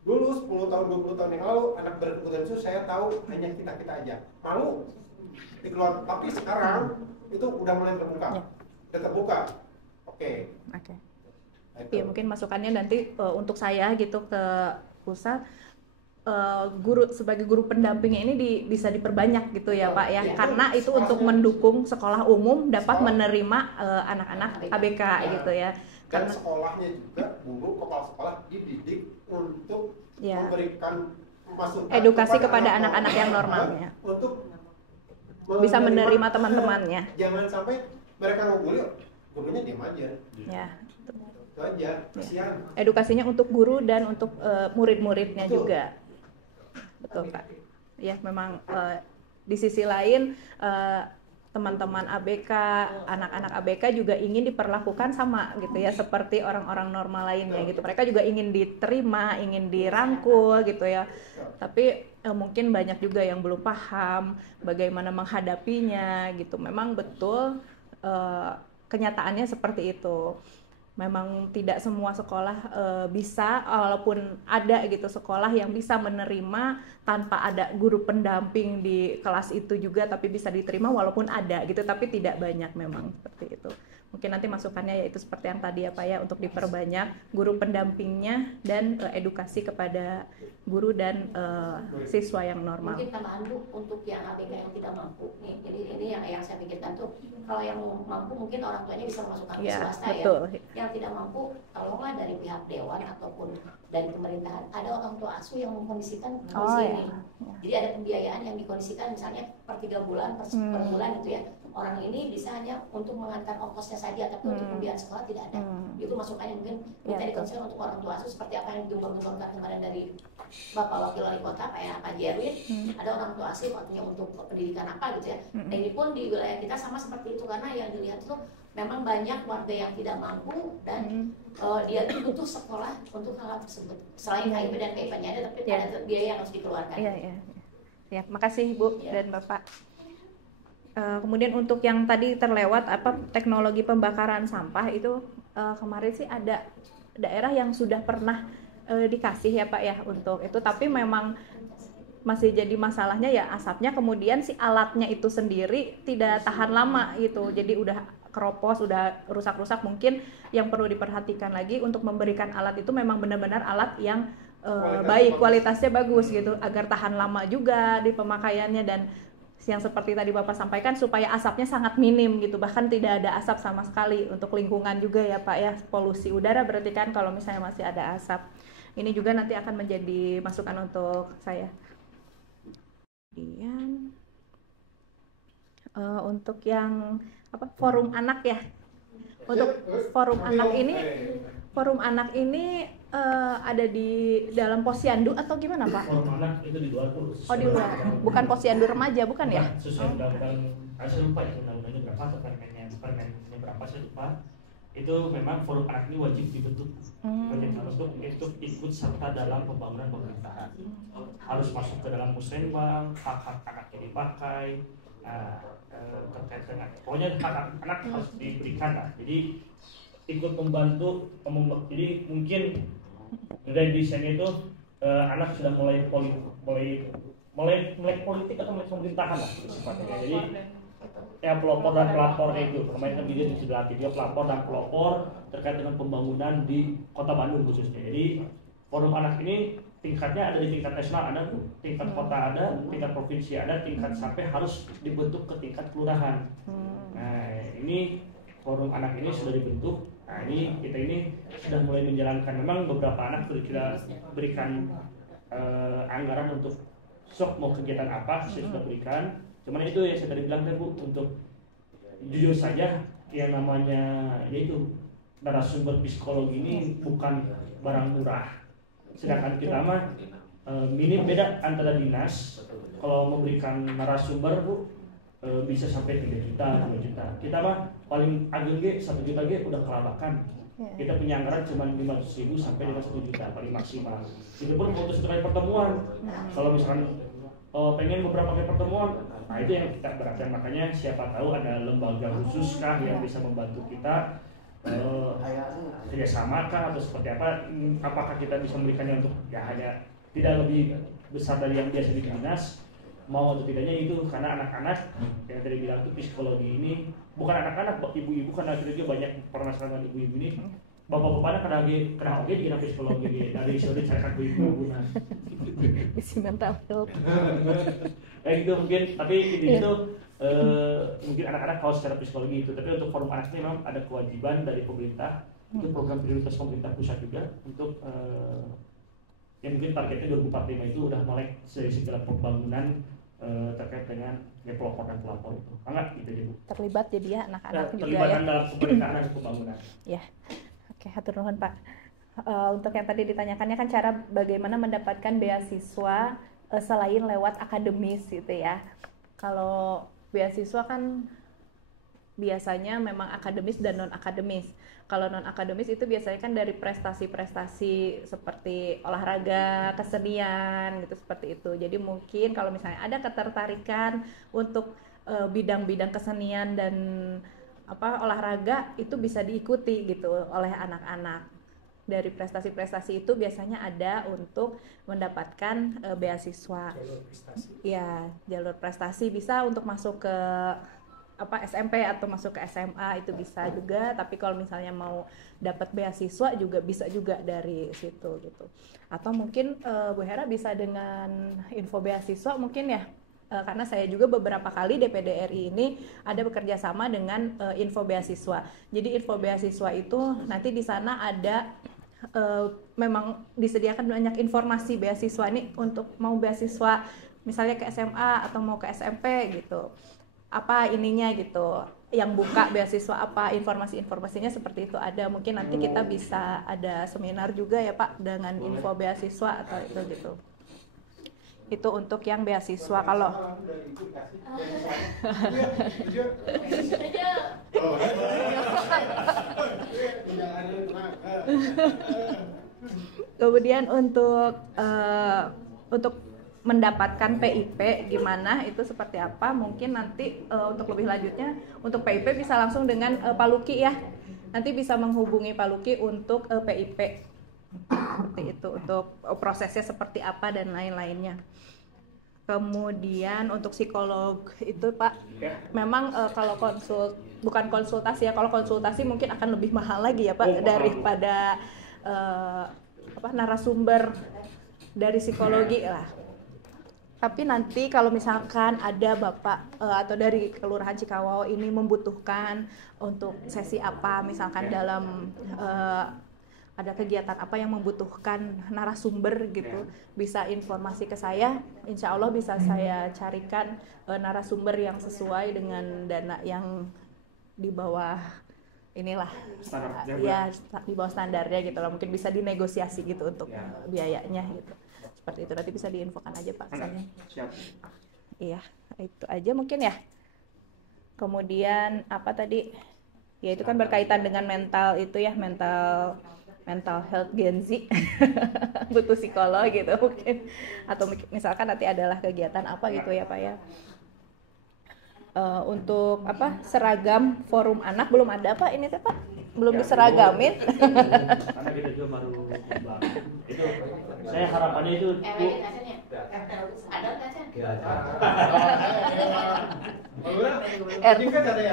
Dulu 10 tahun 20 tahun yang lalu anak berkebutuhan khusus saya tahu hanya kita aja. Malu dikeluar, tapi sekarang itu udah mulai terbuka. Udah terbuka. Oke. Ya mungkin masukannya nanti untuk saya gitu ke pusat, guru sebagai guru pendampingnya ini bisa diperbanyak gitu ya Pak ya, karena itu untuk mendukung sekolah umum dapat menerima anak-anak ABK gitu ya. Dan sekolahnya juga guru kepala sekolah dididik untuk memberikan masukan edukasi kepada anak-anak yang normalnya untuk bisa menerima teman-temannya. Jangan sampai mereka ngebully, gurunya diam aja. Ya. Itu aja, kasihan. Edukasinya untuk guru dan untuk murid-muridnya juga. Betul Pak. Ya memang di sisi lain teman-teman ABK, anak-anak ABK juga ingin diperlakukan sama gitu ya, seperti orang-orang normal lainnya gitu. Mereka juga ingin diterima, ingin dirangkul gitu ya. Tapi mungkin banyak juga yang belum paham bagaimana menghadapinya gitu. Memang betul kenyataannya seperti itu. memang tidak semua sekolah bisa, walaupun ada gitu sekolah yang bisa menerima tanpa ada guru pendamping di kelas itu juga, tapi bisa diterima walaupun ada gitu, tapi tidak banyak memang seperti itu. Mungkin nanti masukannya yaitu seperti yang tadi ya Pak ya, untuk diperbanyak guru pendampingnya dan edukasi kepada guru dan siswa yang normal. Mungkin tambahan Bu untuk yang ABK yang tidak mampu nih. Jadi ini yang saya pikirkan tuh, kalau yang mampu mungkin orang tuanya bisa memasukkan ke swasta betul. ya. Yang tidak mampu tolonglah dari pihak dewan ataupun dari pemerintahan. Ada orang tua asuh yang mengkondisikan kondisi ini. Jadi ada pembiayaan yang dikondisikan misalnya per 3 bulan, per bulan gitu ya. Orang ini bisa hanya untuk mengantar ongkosnya saja, tapi untuk pembiayaan sekolah tidak ada. Itu masukannya mungkin minta dikonsul untuk orang tua asuh seperti apa yang diungkapkan kemarin dari Bapak Wakil Wali Kota Pak Jerwin. Ada orang tua asuh waktunya untuk pendidikan apa gitu ya. Dan ini pun di wilayah kita sama seperti itu, karena yang dilihat itu memang banyak warga yang tidak mampu dan dia butuh sekolah untuk hal tersebut. Selain KIP dan PIP-nya ada, tapi ada biaya yang harus dikeluarkan. Ya, makasih Bu dan Bapak. Kemudian untuk yang tadi terlewat teknologi pembakaran sampah itu kemarin sih ada daerah yang sudah pernah dikasih ya Pak ya untuk itu, tapi memang masih jadi masalahnya ya asapnya, kemudian si alatnya itu sendiri tidak tahan lama gitu, jadi udah keropos, udah rusak-rusak. Mungkin yang perlu diperhatikan lagi untuk memberikan alat itu memang benar-benar alat yang kualitasnya bagus gitu, agar tahan lama juga di pemakaiannya, dan yang seperti tadi Bapak sampaikan supaya asapnya sangat minim gitu, bahkan tidak ada asap sama sekali. Untuk lingkungan juga ya Pak ya, polusi udara berarti kan kalau misalnya masih ada asap. Ini juga nanti akan menjadi masukan untuk saya. Kemudian untuk yang forum anak ya, untuk forum anak ini ada di dalam posyandu atau gimana Pak? Forum anak itu di luar Bu. Oh di luar, bukan posyandu remaja bukan ya? Sesuai undang-undang, saya lupa ya undang-undangnya berapa atau permennya berapa saya lupa. Itu memang forum anak ini wajib dibentuk, untuk ikut serta dalam pembangunan pemerintahan. Harus masuk ke dalam musrenbang, hak-hak anaknya dipakai, terkait dengan pokoknya hak anak harus diberikan lah. Jadi ikut membantu, jadi mungkin dari desain itu anak sudah mulai melek politik atau melek pemerintahan lah sifatnya. Jadi ya pelopor dan pelapor itu kemarin kan video sudah latih, dia pelapor dan pelopor terkait dengan pembangunan di Kota Bandung khususnya. Jadi forum anak ini tingkatnya ada di tingkat nasional ada, tingkat kota ada, tingkat provinsi ada, tingkat sampai harus dibentuk ke tingkat kelurahan. Nah ini forum anak ini sudah dibentuk. Nah ini kita ini sudah mulai menjalankan. Memang beberapa anak sudah kita berikan anggaran untuk sok mau kegiatan apa, saya sudah berikan. Cuman itu yang saya tadi bilang Bu, untuk jujur saja yang namanya yaitu narasumber psikologi ini bukan barang murah. Sedangkan kita mah minim beda antara dinas kalau memberikan narasumber Bu bisa sampai 3 juta, 2 juta. Kita mah paling ageng 1 juta udah kelabakan. Kita punya anggaran cuma 500.000 sampai dengan 1 juta paling maksimal. Itu pun untuk sekali pertemuan. Kalau misalkan pengen beberapa kali pertemuan, nah itu yang kita beratkan. Makanya siapa tahu ada lembaga khusus kah yang bisa membantu kita kerjasama kah atau seperti apa? Apakah kita bisa memberikannya untuk ya hanya tidak lebih besar dari yang biasa di dinas? Mau atau tidaknya itu karena anak-anak yang tadi bilang itu psikologi ini bukan anak-anak, ibu-ibu karena kita banyak permasalahan ibu-ibu ini. Bapak-bapak kena oke di psikologi dari sore carikan ibu-ibu nah. Isi mental health. Gitu mungkin, tapi itu mungkin anak-anak kalau secara psikologi itu, tapi untuk forum anak ini memang ada kewajiban dari pemerintah, itu program prioritas pemerintah pusat juga untuk yang mungkin targetnya 2045 itu udah melek segala pembangunan terkait dengan pelopor dan pelapor itu. Enggak gitu ya Bu. Terlibat jadi ya anak-anak juga ya. Terlibat dalam pemerintahan dan pembangunan. Ya. Oke, hatur nuhun Pak. Untuk yang tadi ditanyakannya kan cara bagaimana mendapatkan beasiswa selain lewat akademis gitu ya. Kalau beasiswa kan biasanya memang akademis dan non akademis. Kalau non akademis itu biasanya kan dari prestasi-prestasi seperti olahraga, kesenian gitu seperti itu. Jadi mungkin kalau misalnya ada ketertarikan untuk bidang-bidang kesenian dan olahraga itu bisa diikuti gitu oleh anak-anak. Dari prestasi-prestasi itu biasanya ada untuk mendapatkan beasiswa. Ya, jalur prestasi bisa untuk masuk ke SMP atau masuk ke SMA itu bisa juga, tapi kalau misalnya mau dapat beasiswa juga bisa juga dari situ gitu. Atau mungkin Bu Hera bisa dengan info beasiswa mungkin ya, karena saya juga beberapa kali DPD RI ini ada bekerja sama dengan info beasiswa. Jadi info beasiswa itu nanti di sana ada memang disediakan banyak informasi beasiswa nih untuk mau beasiswa misalnya ke SMA atau mau ke SMP gitu. Apa ininya gitu, yang buka beasiswa apa, informasi-informasinya seperti itu ada. Mungkin nanti kita bisa ada seminar juga ya Pak dengan info beasiswa atau itu gitu. Itu untuk yang beasiswa. Kalau kemudian untuk mendapatkan PIP gimana itu seperti apa, mungkin nanti untuk lebih lanjutnya untuk PIP bisa langsung dengan Pak Luki ya, nanti bisa menghubungi Pak Luki untuk PIP seperti itu, untuk prosesnya seperti apa dan lain-lainnya. Kemudian untuk psikolog itu Pak, memang kalau bukan konsultasi ya, kalau konsultasi mungkin akan lebih mahal lagi ya Pak daripada narasumber dari psikologi lah. Tapi nanti kalau misalkan ada Bapak atau dari Kelurahan Cikawao ini membutuhkan untuk sesi apa, misalkan dalam ada kegiatan apa yang membutuhkan narasumber gitu, bisa informasi ke saya, insya Allah bisa saya carikan narasumber yang sesuai dengan dana yang di bawah inilah ya, di bawah standarnya gitu lah, mungkin bisa dinegosiasi gitu untuk biayanya gitu. Seperti itu, nanti bisa diinfokan aja Pak saya. Siap. Iya, itu aja mungkin ya. Kemudian apa tadi? Ya itu kan berkaitan dengan mental itu ya, mental health Gen Z. Butuh psikolog gitu mungkin. Atau misalkan nanti adalah kegiatan apa gitu ya Pak ya. Untuk seragam forum anak belum ada Pak ini teh Pak, belum diseragamin. Karena kita juga baru itu, saya harapannya itu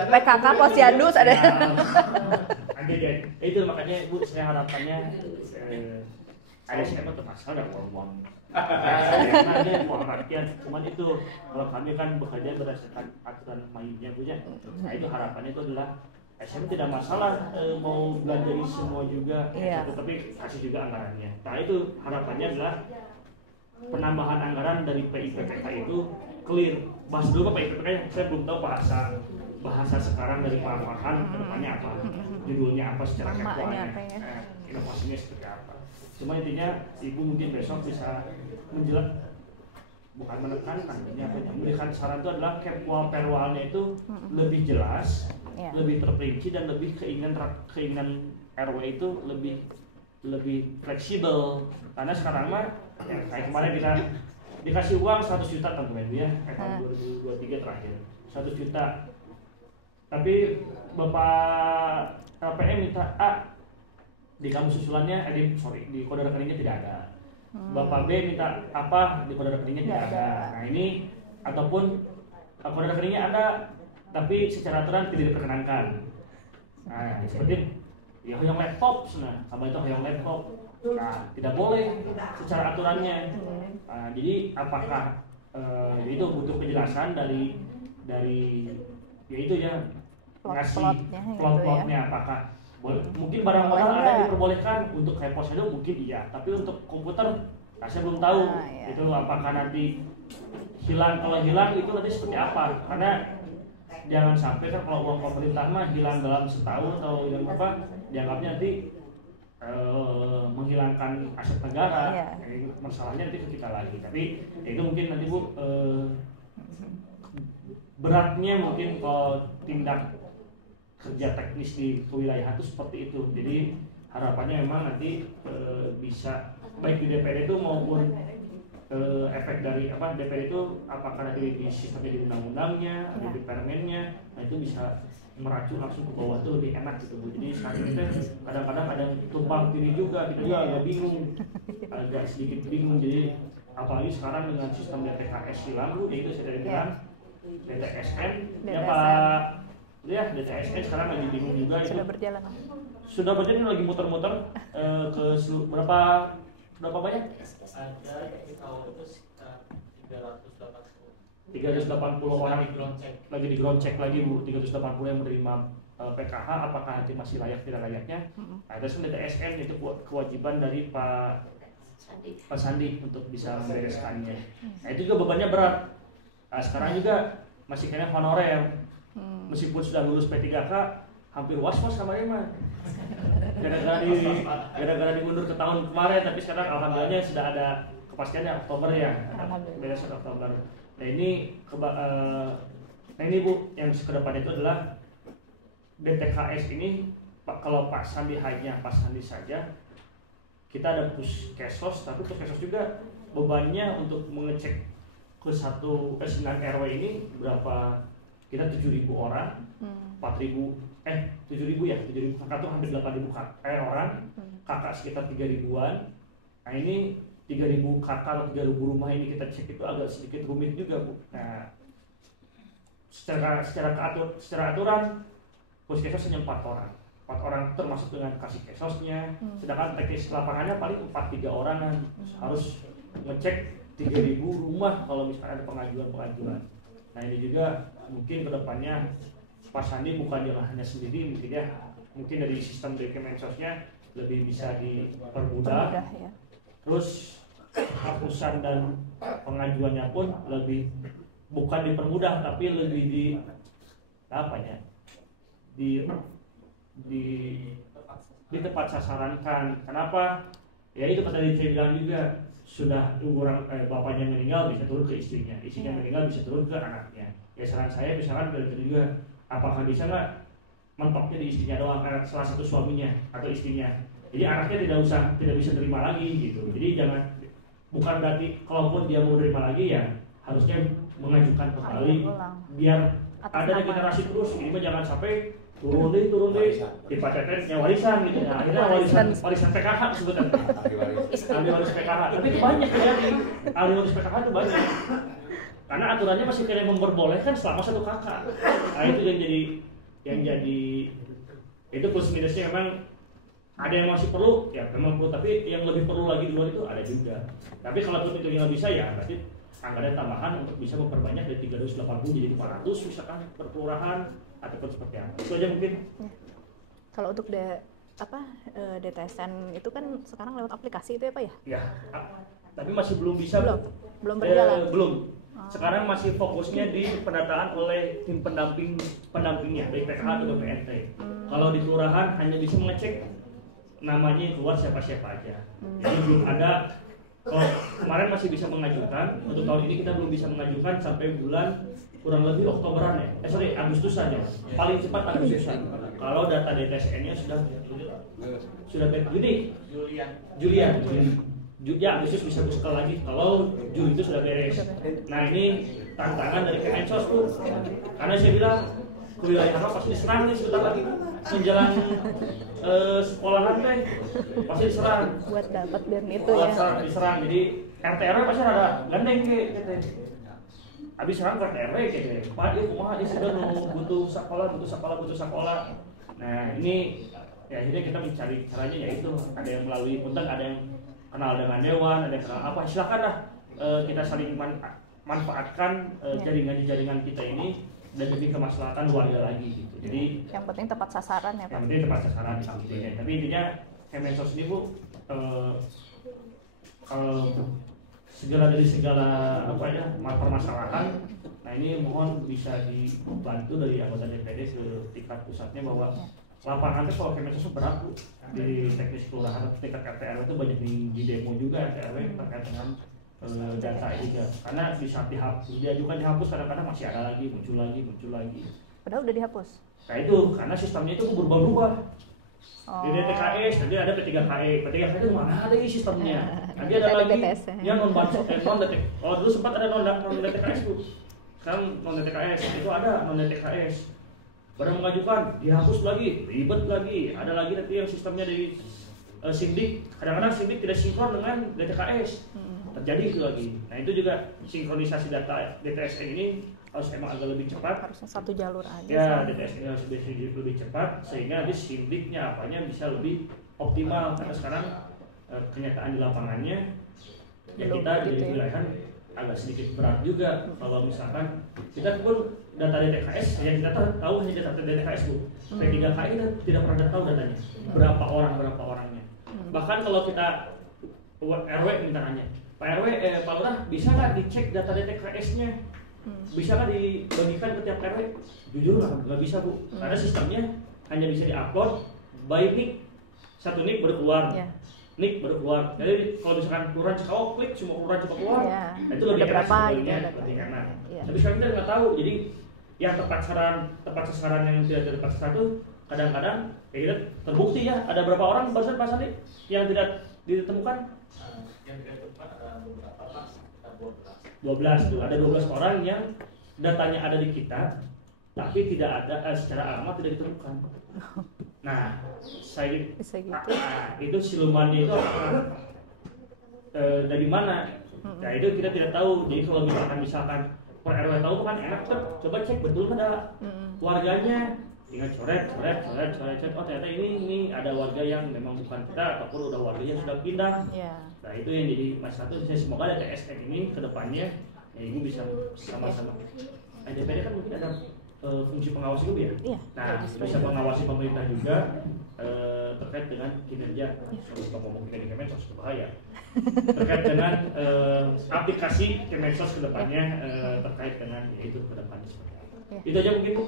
PKK Posyandu ada. Itu makanya Bu, saya harapannya ada siapa tuh masalah uang. Karena dia uang rakyat, cuman itu kalau kami kan bekerja berdasarkan aturan mainnya Bu ya. Nah itu harapannya itu adalah SM tidak masalah mau belanjari semua juga, tapi kasih juga anggarannya. Nah itu harapannya adalah penambahan anggaran dari PIPPK itu clear. Bahas dulu Pak PIPPK, saya belum tahu bahasa sekarang dari Pak Farhan kedepannya apa, judulnya apa secara ketuanya, inovasinya seperti apa. Cuma intinya Ibu mungkin besok bisa menjelaskan, bukan menekan, memberikan saran itu adalah kepwal perwalnya itu lebih jelas, lebih terperinci dan lebih keinginan RW itu lebih fleksibel. Karena sekarang mah kayak kemarin kita dikasih uang 100 juta teman-teman ya, tahun 2023 terakhir 100 juta. Tapi Bapak KPM minta A, di kamu susulannya di kode rekeningnya tidak ada. Bapak B minta apa, di kode rekeningnya tidak ada. Nah ini, ataupun kode rekeningnya ada tapi secara aturan tidak diperkenankan. Nah seperti ya hoyong laptop, sama itu hoyong laptop, nah tidak boleh secara aturannya. Nah, jadi apakah itu butuh penjelasan dari ya itu ya, ngasih plot-plotnya apakah mungkin barang modal ada yang diperbolehkan untuk kayak posyandu mungkin iya, tapi untuk komputer saya belum tahu itu apakah nanti hilang. Kalau hilang itu nanti seperti apa, karena jangan sampai kan kalau uang pemerintah mah hilang dalam setahun atau hilang apa, dianggapnya nanti menghilangkan aset negara. Masalahnya nanti ke kita lagi. Tapi itu mungkin nanti Bu, beratnya mungkin kalau tindak kerja teknis di kewilayahan itu seperti itu. Jadi harapannya memang nanti bisa baik di DPD itu maupun efek dari DPD itu apakah nanti di sistemnya di undang-undangnya, di permennya, nah itu bisa meracu langsung ke bawah tuh lebih enak gitu Bu. Jadi sekarang kita kadang-kadang ada yang tumpang tindih juga, kita juga agak bingung, agak sedikit bingung. Jadi apalagi sekarang dengan sistem DTKS hilang Bu, itu saya bilang DTSN, ya Pak, ya DTSN sekarang lagi bingung juga. Sudah berjalan. Sudah berjalan, lagi muter-muter ke berapa banyak? Ada di tahun itu sekitar 380 orang lagi di ground check lagi Bu, 380 yang menerima PKH, apakah nanti masih layak tidak layaknya. Nah, itu kan DTSN, itu kewajiban dari Pak Sandi untuk bisa membereskannya. Nah, itu juga bebannya berat. Nah, sekarang juga masih kena honorer, meskipun sudah lulus P3K, hampir was-was sama dia mah. Gara-gara dimundur ke tahun kemarin, tapi sekarang alhamdulillahnya sudah ada kepastiannya Oktober ya, beres Oktober. Nah ini Bu, yang kedepannya itu adalah DTKS ini, kalau Pak Sandi hanya Pak Sandi saja, kita ada puskesmas, tapi puskesmas juga bebannya untuk mengecek ke 9 RW ini berapa, kita 7.000 orang, 7.000 ya, 7.000 kakak tuh hampir 8.000 orang, kakak sekitar 3.000-an. Nah ini 3.000 kakak atau 3.000 rumah ini kita cek itu agak sedikit rumit juga Bu. Nah secara aturan puskesmas hanya 4 orang. 4 orang termasuk dengan kasih kesosnya, sedangkan teknis lapangannya paling 4-3 orang harus ngecek 3.000 rumah kalau misalnya ada pengajuan. Nah ini juga mungkin kedepannya Pak Sandi bukan hanya sendiri, mungkin dari sistem Kemensosnya lebih bisa dipermudah. Ya. Terus hapusan dan pengajuannya pun lebih bukan dipermudah, tapi lebih di tepat sasarankan. Kenapa? Ya itu tadi saya bilang juga, sudah bapaknya meninggal bisa turun ke istrinya meninggal bisa turun ke anaknya. Ya saran saya misalkan dari juga, apakah bisa nggak mentoknya di istrinya doang, salah satu suaminya atau istrinya. Jadi anaknya tidak bisa terima lagi gitu. Jadi bukan berarti kalaupun dia mau terima lagi ya harusnya mengajukan kembali biar ada regenerasi terus. Ini mah jangan sampai turun deh dipacakan warisan gitu. Nah, akhirnya warisan PKH sebutan. Ahli waris PKH. Tapi itu banyak terjadi. Ahli waris PKH itu banyak. Karena aturannya masih kayak memperbolehkan selama 1 kakak. Nah, itu yang jadi itu plus minusnya. Memang ada yang masih perlu, ya memang perlu, tapi yang lebih perlu lagi di luar itu ada juga. Tapi kalau itu nggak bisa ya berarti anggaran tambahan untuk bisa memperbanyak dari 380 jadi 400 misalkan per kelurahan ataupun seperti apa. Itu aja mungkin. Kalau untuk DTSN itu kan sekarang lewat aplikasi itu ya Pak ya? Ya, tapi masih belum bisa. Belum berjalan. Belum. Sekarang masih fokusnya di pendataan oleh tim pendampingnya dari PKH atau PNT. Kalau di kelurahan hanya bisa mengecek namanya keluar siapa-siapa aja. Jadi belum ada. Kalau kemarin masih bisa mengajukan, untuk tahun ini kita belum bisa mengajukan sampai bulan kurang lebih Oktoberan ya. Agustus saja. Paling cepat Agustusan. Kalau data DTSN-nya sudah Julian. Ya Agustus bisa buka lagi kalau Juli itu sudah beres. Nah ini tantangan dari Kemensos tuh. Karena saya bilang ke wilayah apa pasti diserang nih sebentar lagi menjelang sekolahan teh pasti diserang buat dapat dan itu ya diserang. Jadi RT RW pasti ada gandeng gitu. Habis serang ke RT RW gitu. Pak dia kumaha dia sudah butuh sekolah. Nah ini ya akhirnya kita mencari caranya yaitu ada yang melalui punten, ada yang kenal dengan dewan, ada yang kenal apa, silakan lah kita saling manfaatkan jaringan kita ini dan demi kemaslahatan warga lagi gitu. Jadi yang penting tepat sasaran ya Pak. Yang penting tepat sasaran intinya. Tapi intinya Kemensos ini Bu, segala permasalahan, nah ini mohon bisa dibantu dari anggota DPD ke tingkat pusatnya bahwa lapangan itu kalau Kemensos berat Bu, di teknis kelurahan tingkat RT RW itu banyak di demo juga RT RW terkait dengan data juga, karena bisa diajukan dihapus kadang-kadang masih ada lagi muncul lagi. Padahal udah dihapus. Nah itu karena sistemnya itu berubah-ubah. Di DTKS nanti ada P3KE itu mana ada sistemnya. Nanti ada lagi yang non DTKS. Oh dulu sempat ada non DTKS Bu. Sekarang non DTKS itu ada non DTKS. baru mengajukan dihapus lagi, ribet lagi, ada lagi nanti yang sistemnya dari Sindik, kadang-kadang Sindik tidak sinkron dengan DTKS, terjadi itu lagi. Nah itu juga sinkronisasi data DTSN ini harus emang agak lebih cepat. Harusnya satu jalur aja. Ya DTSN harus lebih cepat sehingga nanti Sindiknya apanya bisa lebih optimal karena sekarang kenyataan di lapangannya ya kita di wilayah agak sedikit berat juga kalau misalkan kita pun data DTKS yang kita tahu hanya data DTKS Bu. P3KI kita tidak pernah tahu datanya berapa orangnya. Bahkan kalau kita RW misalnya, Pak RW, Pak Lurah bisa nggak dicek data DTKS-nya? Bisa nggak dibagikan ke tiap RW? Jujur nggak bisa Bu, karena sistemnya hanya bisa diupload by nick, satu nick baru keluar. Nik baru keluar. Jadi kalau misalkan kelurahan Cikawao klik semua kelurahan cepat keluar, nah itu lebih enak sebetulnya, lebih enak. Tapi sekarang kita nggak tahu. Jadi yang tepat sasaran yang tidak tepat sasaran itu kadang-kadang ya kita terbukti ya ada berapa orang barusan Pak Sandi yang tidak ditemukan? Yang tidak ditemukan ada beberapa Pak, 12 tuh, ada 12 orang yang datanya ada di kita, tapi tidak ada secara alamat tidak ditemukan. Nah, saya itu silumannya itu dari mana? Nah itu kita tidak tahu. Jadi kalau misalkan per RW tahu kan enak kan, coba cek betul ada warganya, tinggal coret. Oh ternyata ini ada warga yang memang bukan kita ataupun udah warga yang sudah pindah. Nah itu yang jadi masalah itu. Saya semoga DTSN ini kedepannya ya ibu bisa sama-sama. DPD kan mungkin ada fungsi pengawas juga ya. Nah bisa mengawasi pemerintah juga terkait dengan kinerja. Kalau ngomong kinerja Kemensos bahaya. Terkait dengan aplikasi Kemensos kedepannya terkait dengan itu kedepannya. Itu aja mungkin Bu.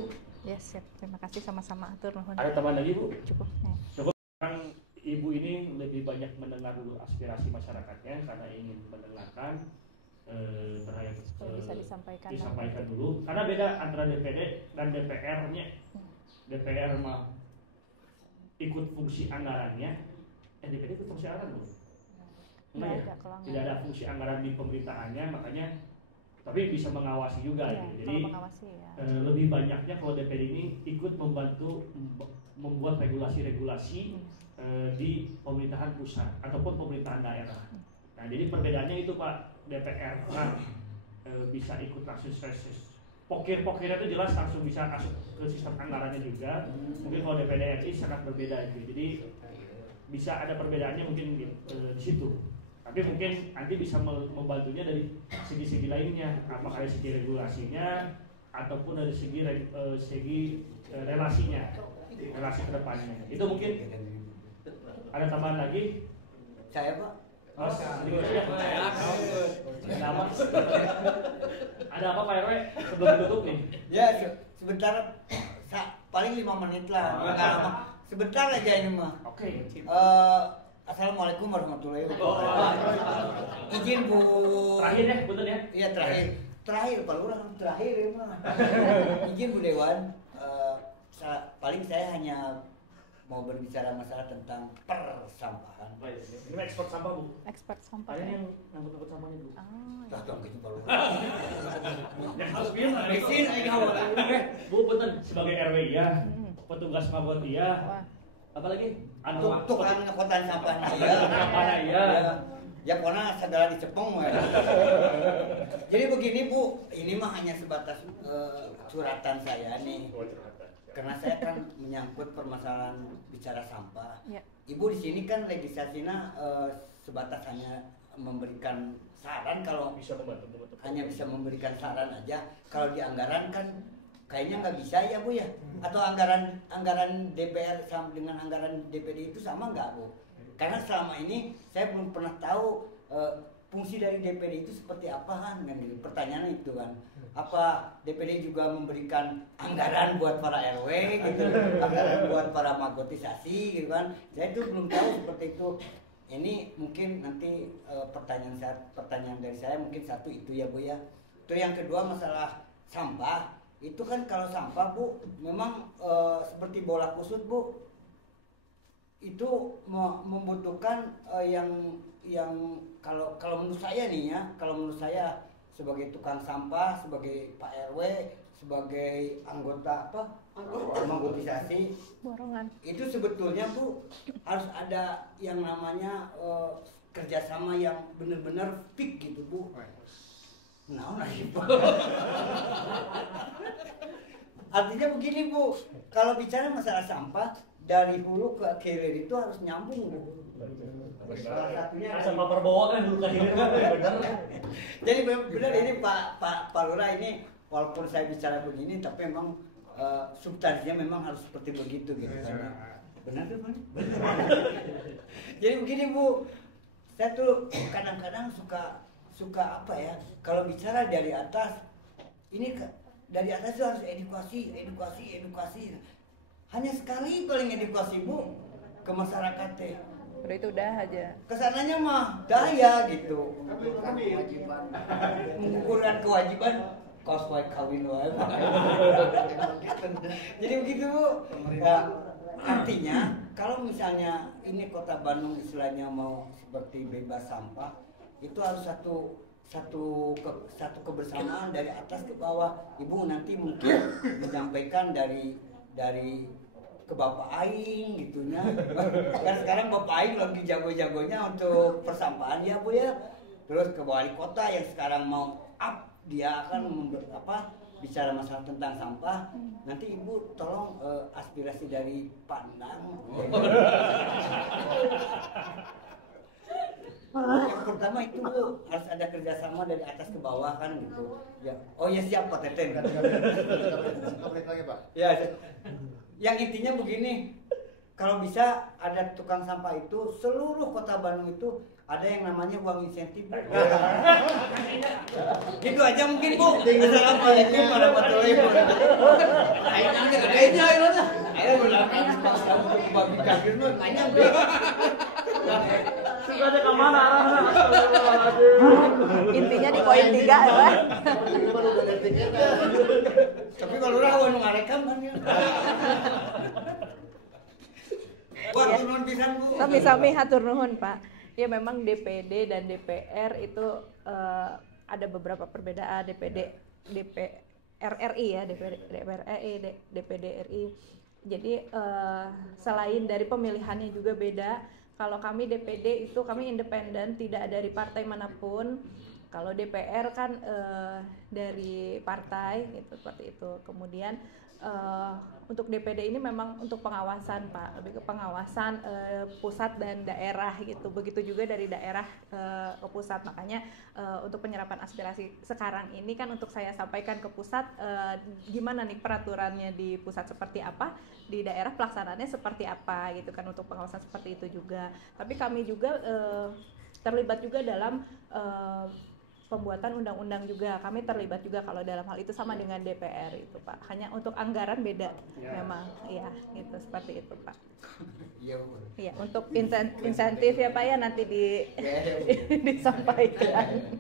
Ya siap, terima kasih sama-sama. Atur nuhun. Ada tambahan lagi Bu? Cukup. Cukup. Sekarang Ibu ini lebih banyak mendengar dulu aspirasi masyarakatnya karena ingin mendengarkan terkait bisa disampaikan dulu karena beda antara DPD dan DPR-nya. DPR mah ikut fungsi anggarannya, DPD ikut fungsi anggaran Bu. Enggak ya? Tidak ada fungsi anggaran di pemerintahannya, makanya tapi bisa mengawasi juga gitu. Jadi lebih banyaknya kalau DPD ini ikut membantu membuat regulasi-regulasi di pemerintahan pusat ataupun pemerintahan daerah. Nah jadi perbedaannya itu Pak, DPR bisa ikut langsung pokir-pokirnya itu jelas langsung bisa masuk ke sistem anggarannya juga. Mungkin kalau DPD RI sangat berbeda itu. Jadi bisa ada perbedaannya mungkin di situ. Tapi mungkin nanti bisa membantunya dari segi-segi lainnya, apakah dari segi regulasinya ataupun dari segi relasinya, relasi kedepannya. Itu mungkin ada tambahan lagi? Saya Pak. Mas, sedikit saja. Ada apa Pak RW sebelum ditutup nih? Ya sebentar, paling 5 menit lah. Sebentar aja ini mah. Oke. Assalamualaikum warahmatullahi wabarakatuh. Izin Bu. Terakhir ya, betul ya? Iya terakhir Pak Lurah terakhir ya mah. Izin Bu Dewan. Paling saya hanya mau berbicara masalah tentang persampahan. Ini ekspor sampah Bu. Ekspor sampah. Ada yang ngangkut sampahnya Bu. Lah dong gitu Pak Lurah. Harus bilang. Mesin aja Bu betul sebagai RW ya, petugas mabot iya. Apalagi tukang ngekotan sampahnya ya. Ya pokoknya segala dicepeng ya. Jadi begini Bu, ini mah hanya sebatas curhatan saya nih. Karena saya kan menyangkut permasalahan bicara sampah. Ibu di sini kan legislasinya sebatas hanya memberikan saran, kalau bisa membantu hanya bisa memberikan saran aja. Kalau di anggaran kan kayaknya nggak bisa ya Bu ya? Atau anggaran DPR sama dengan anggaran DPD itu sama nggak Bu? Karena selama ini saya belum pernah tahu fungsi dari DPD itu seperti apa kan gitu. Pertanyaannya itu kan, apa DPD juga memberikan anggaran buat para RW gitu, anggaran buat para magotisasi gitu kan? Saya itu belum tahu seperti itu. Ini mungkin nanti pertanyaan dari saya mungkin satu itu ya Bu ya. Terus yang kedua masalah sampah. Itu kan kalau sampah Bu memang seperti bola kusut Bu, itu membutuhkan yang kalau menurut saya nih ya, kalau menurut saya sebagai tukang sampah, sebagai Pak RW, sebagai anggota menggotisasi borongan itu sebetulnya Bu harus ada yang namanya kerjasama yang benar-benar fix gitu Bu. Nah, artinya begini Bu, kalau bicara masalah sampah dari hulu ke hilir itu harus nyambung Bu. Salah satunya sampah perbawa kan dulu ke hilir kan benar. Jadi benar ini Pak Lurah ini walaupun saya bicara begini tapi memang substansinya memang harus seperti begitu gitu kan. Benar tuh Pak? Jadi begini Bu, saya tuh kadang-kadang suka apa ya, kalau bicara dari atas ini dari atas itu harus edukasi. Hanya sekali paling edukasi Bu ke masyarakat teh. udah itu udah aja Kesananya mah daya gitu. Ukuran kewajiban kos wae kawin wae. Jadi begitu Bu. Ya, artinya kalau misalnya ini Kota Bandung istilahnya mau seperti bebas sampah, itu harus satu kebersamaan dari atas ke bawah. Ibu nanti mungkin menyampaikan dari ke Bapak Aing gitunya. Kan sekarang Bapak Aing lagi jago-jagonya untuk persampahan ya Bu ya. Terus ke wali kota yang sekarang mau up, dia akan bicara masalah tentang sampah. Nanti Ibu tolong aspirasi dari Pak Nang. Yang pertama itu Bu, harus ada kerjasama dari atas ke bawah kan gitu. Ya, oh ya siap Pak Teten. Lagi Pak. Ya, yang intinya begini, kalau bisa ada tukang sampah itu seluruh Kota Bandung itu ada yang namanya uang insentif. Gitu aja mungkin Bu. Assalamualaikum warahmatullahi wabarakatuh. Ayo bagi kafir mah nanya Bu. Ada kemana arahnya? intinya di poin 3 ya. Tapi kalau rawan ngarekam kan ya. Wah, turun pisan Bu. Sami-sami hatur nuhun Pak. Ya memang DPD dan DPR itu ada beberapa perbedaan. DPR RI ya, DPR RI, DPD RI. Jadi selain dari pemilihannya juga beda. Kalau kami DPD itu kami independen, tidak dari partai manapun. Kalau DPR kan dari partai gitu, seperti itu. Kemudian untuk DPD ini memang untuk pengawasan Pak, lebih ke pengawasan pusat dan daerah gitu. Begitu juga dari daerah ke pusat. Makanya untuk penyerapan aspirasi sekarang ini kan untuk saya sampaikan ke pusat, gimana nih peraturannya di pusat seperti apa, di daerah pelaksanaannya seperti apa gitu kan, untuk pengawasan seperti itu juga. Tapi kami juga terlibat juga dalam pembuatan undang-undang juga, kami terlibat juga kalau dalam hal itu sama dengan DPR itu Pak. Hanya untuk anggaran beda memang, iya gitu seperti itu Pak. Iya untuk insentif ya Pak ya nanti disampaikan.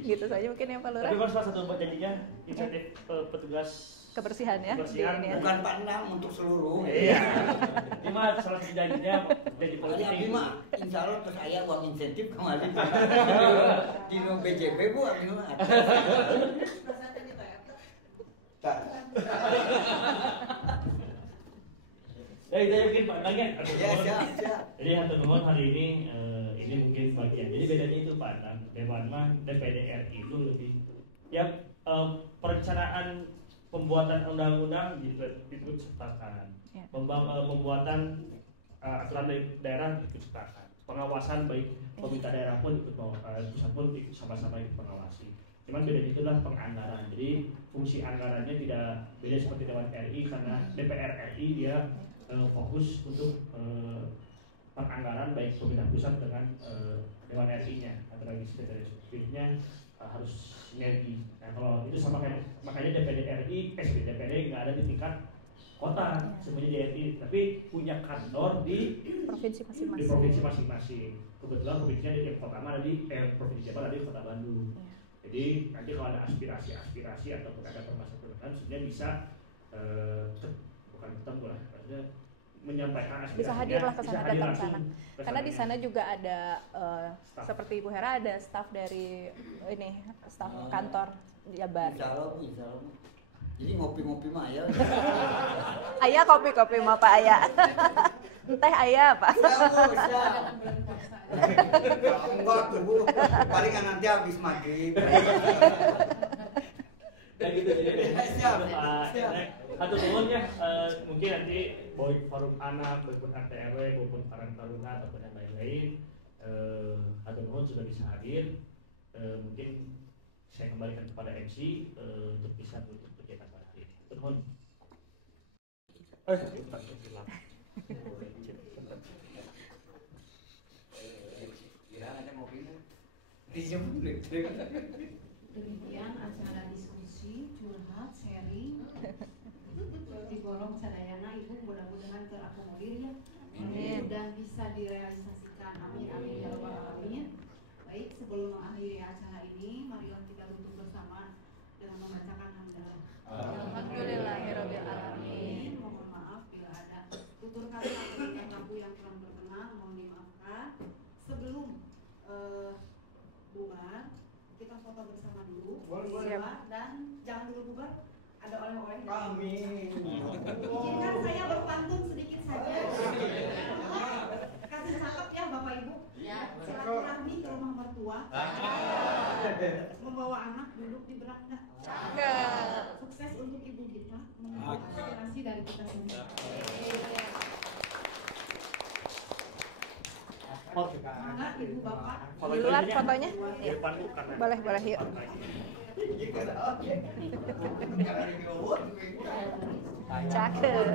Gitu saja mungkin ya Pak Lurah. Tapi salah satu buat janjinya insentif petugas kebersihan ya. Kebersihan bukan Pak Nang untuk seluruh. Iya. Ini mah salah satu janjinya janji politik. Abi mah insya Allah terus aya uang insentif kemarin. Di BJP Bu, abi mah. Ya itu mungkin Pak Nang ya. Ya siap. Jadi hatur nuhun hari ini mungkin bagian. Jadi bedanya itu Pak Nang, Dewan mah DPD RI itu lebih ya perencanaan pembuatan undang-undang ikut sertakan, pembuatan aturan daerah ikut sertakan, pengawasan baik pemerintah daerah pun ikut pusat pun ikut sama-sama ikut mengawasi. Cuman bedanya itulah penganggaran. Jadi fungsi anggarannya tidak beda seperti Dewan RI karena DPR RI dia fokus untuk penganggaran baik pemerintah pusat dengan Dewan RI-nya atau legislatif dari eksekutifnya harus sinergi. Nah kalau itu sama kayak makanya DPD nggak ada di tingkat kota semuanya di RI, tapi punya kantor di provinsi masing-masing. Kebetulan provinsinya di kota mana di provinsi Jawa ada di Kota Bandung. Jadi nanti kalau ada aspirasi ataupun ada permasalahan sebenarnya bisa bukan ketemu lah, maksudnya menyampaikan aspirasinya. Bisa hadirlah ke sana, datang ke sana. Karena di sana juga ada seperti Ibu Hera ada staf dari ini, staf kantor Jabar. Insya Allah. Jadi ngopi-ngopi mah ya. Ayah kopi mah Pak Ayah. Teh Ayah Pak. Enggak tuh Bu, paling nanti habis maghrib. Kayak gitu ya. Siap. Atau nuhunnya mungkin nanti baik forum anak, maupun RT RW, maupun Karang Taruna ataupun yang lain-lain, atau nuhun sudah bisa hadir. Mungkin saya kembalikan kepada MC untuk bisa menutup kegiatan pada hari ini. Nuhun. Demikian acara diskusi, curhat, sharing digorong sadayana Ibu, mudah-mudahan terakomodir ya. Amin. Dan bisa direalisasikan. Amin amin ya rabbal alamin. Baik, sebelum mengakhiri acara ini, marilah kita tutup bersama dengan membacakan hamdalah. Alhamdulillahirabbil alamin. Mohon maaf bila ada tutur kata atau kata yang kurang berkenan, mohon dimaafkan. Sebelum bubar, kita foto bersama dulu. Siap. Dan jangan dulu bubar, ada oleh-oleh. Amin. Izinkan saya berpantun sedikit saja. Kasih cakep ya Bapak Ibu. Silaturahmi ke rumah mertua. Membawa anak duduk di beranda. Sukses untuk ibu kita, mendapat aspirasi dari kita semua. Mangga Ibu Bapak. Di luar fotonya? Di depan Bu, karena Boleh yuk. Cakep.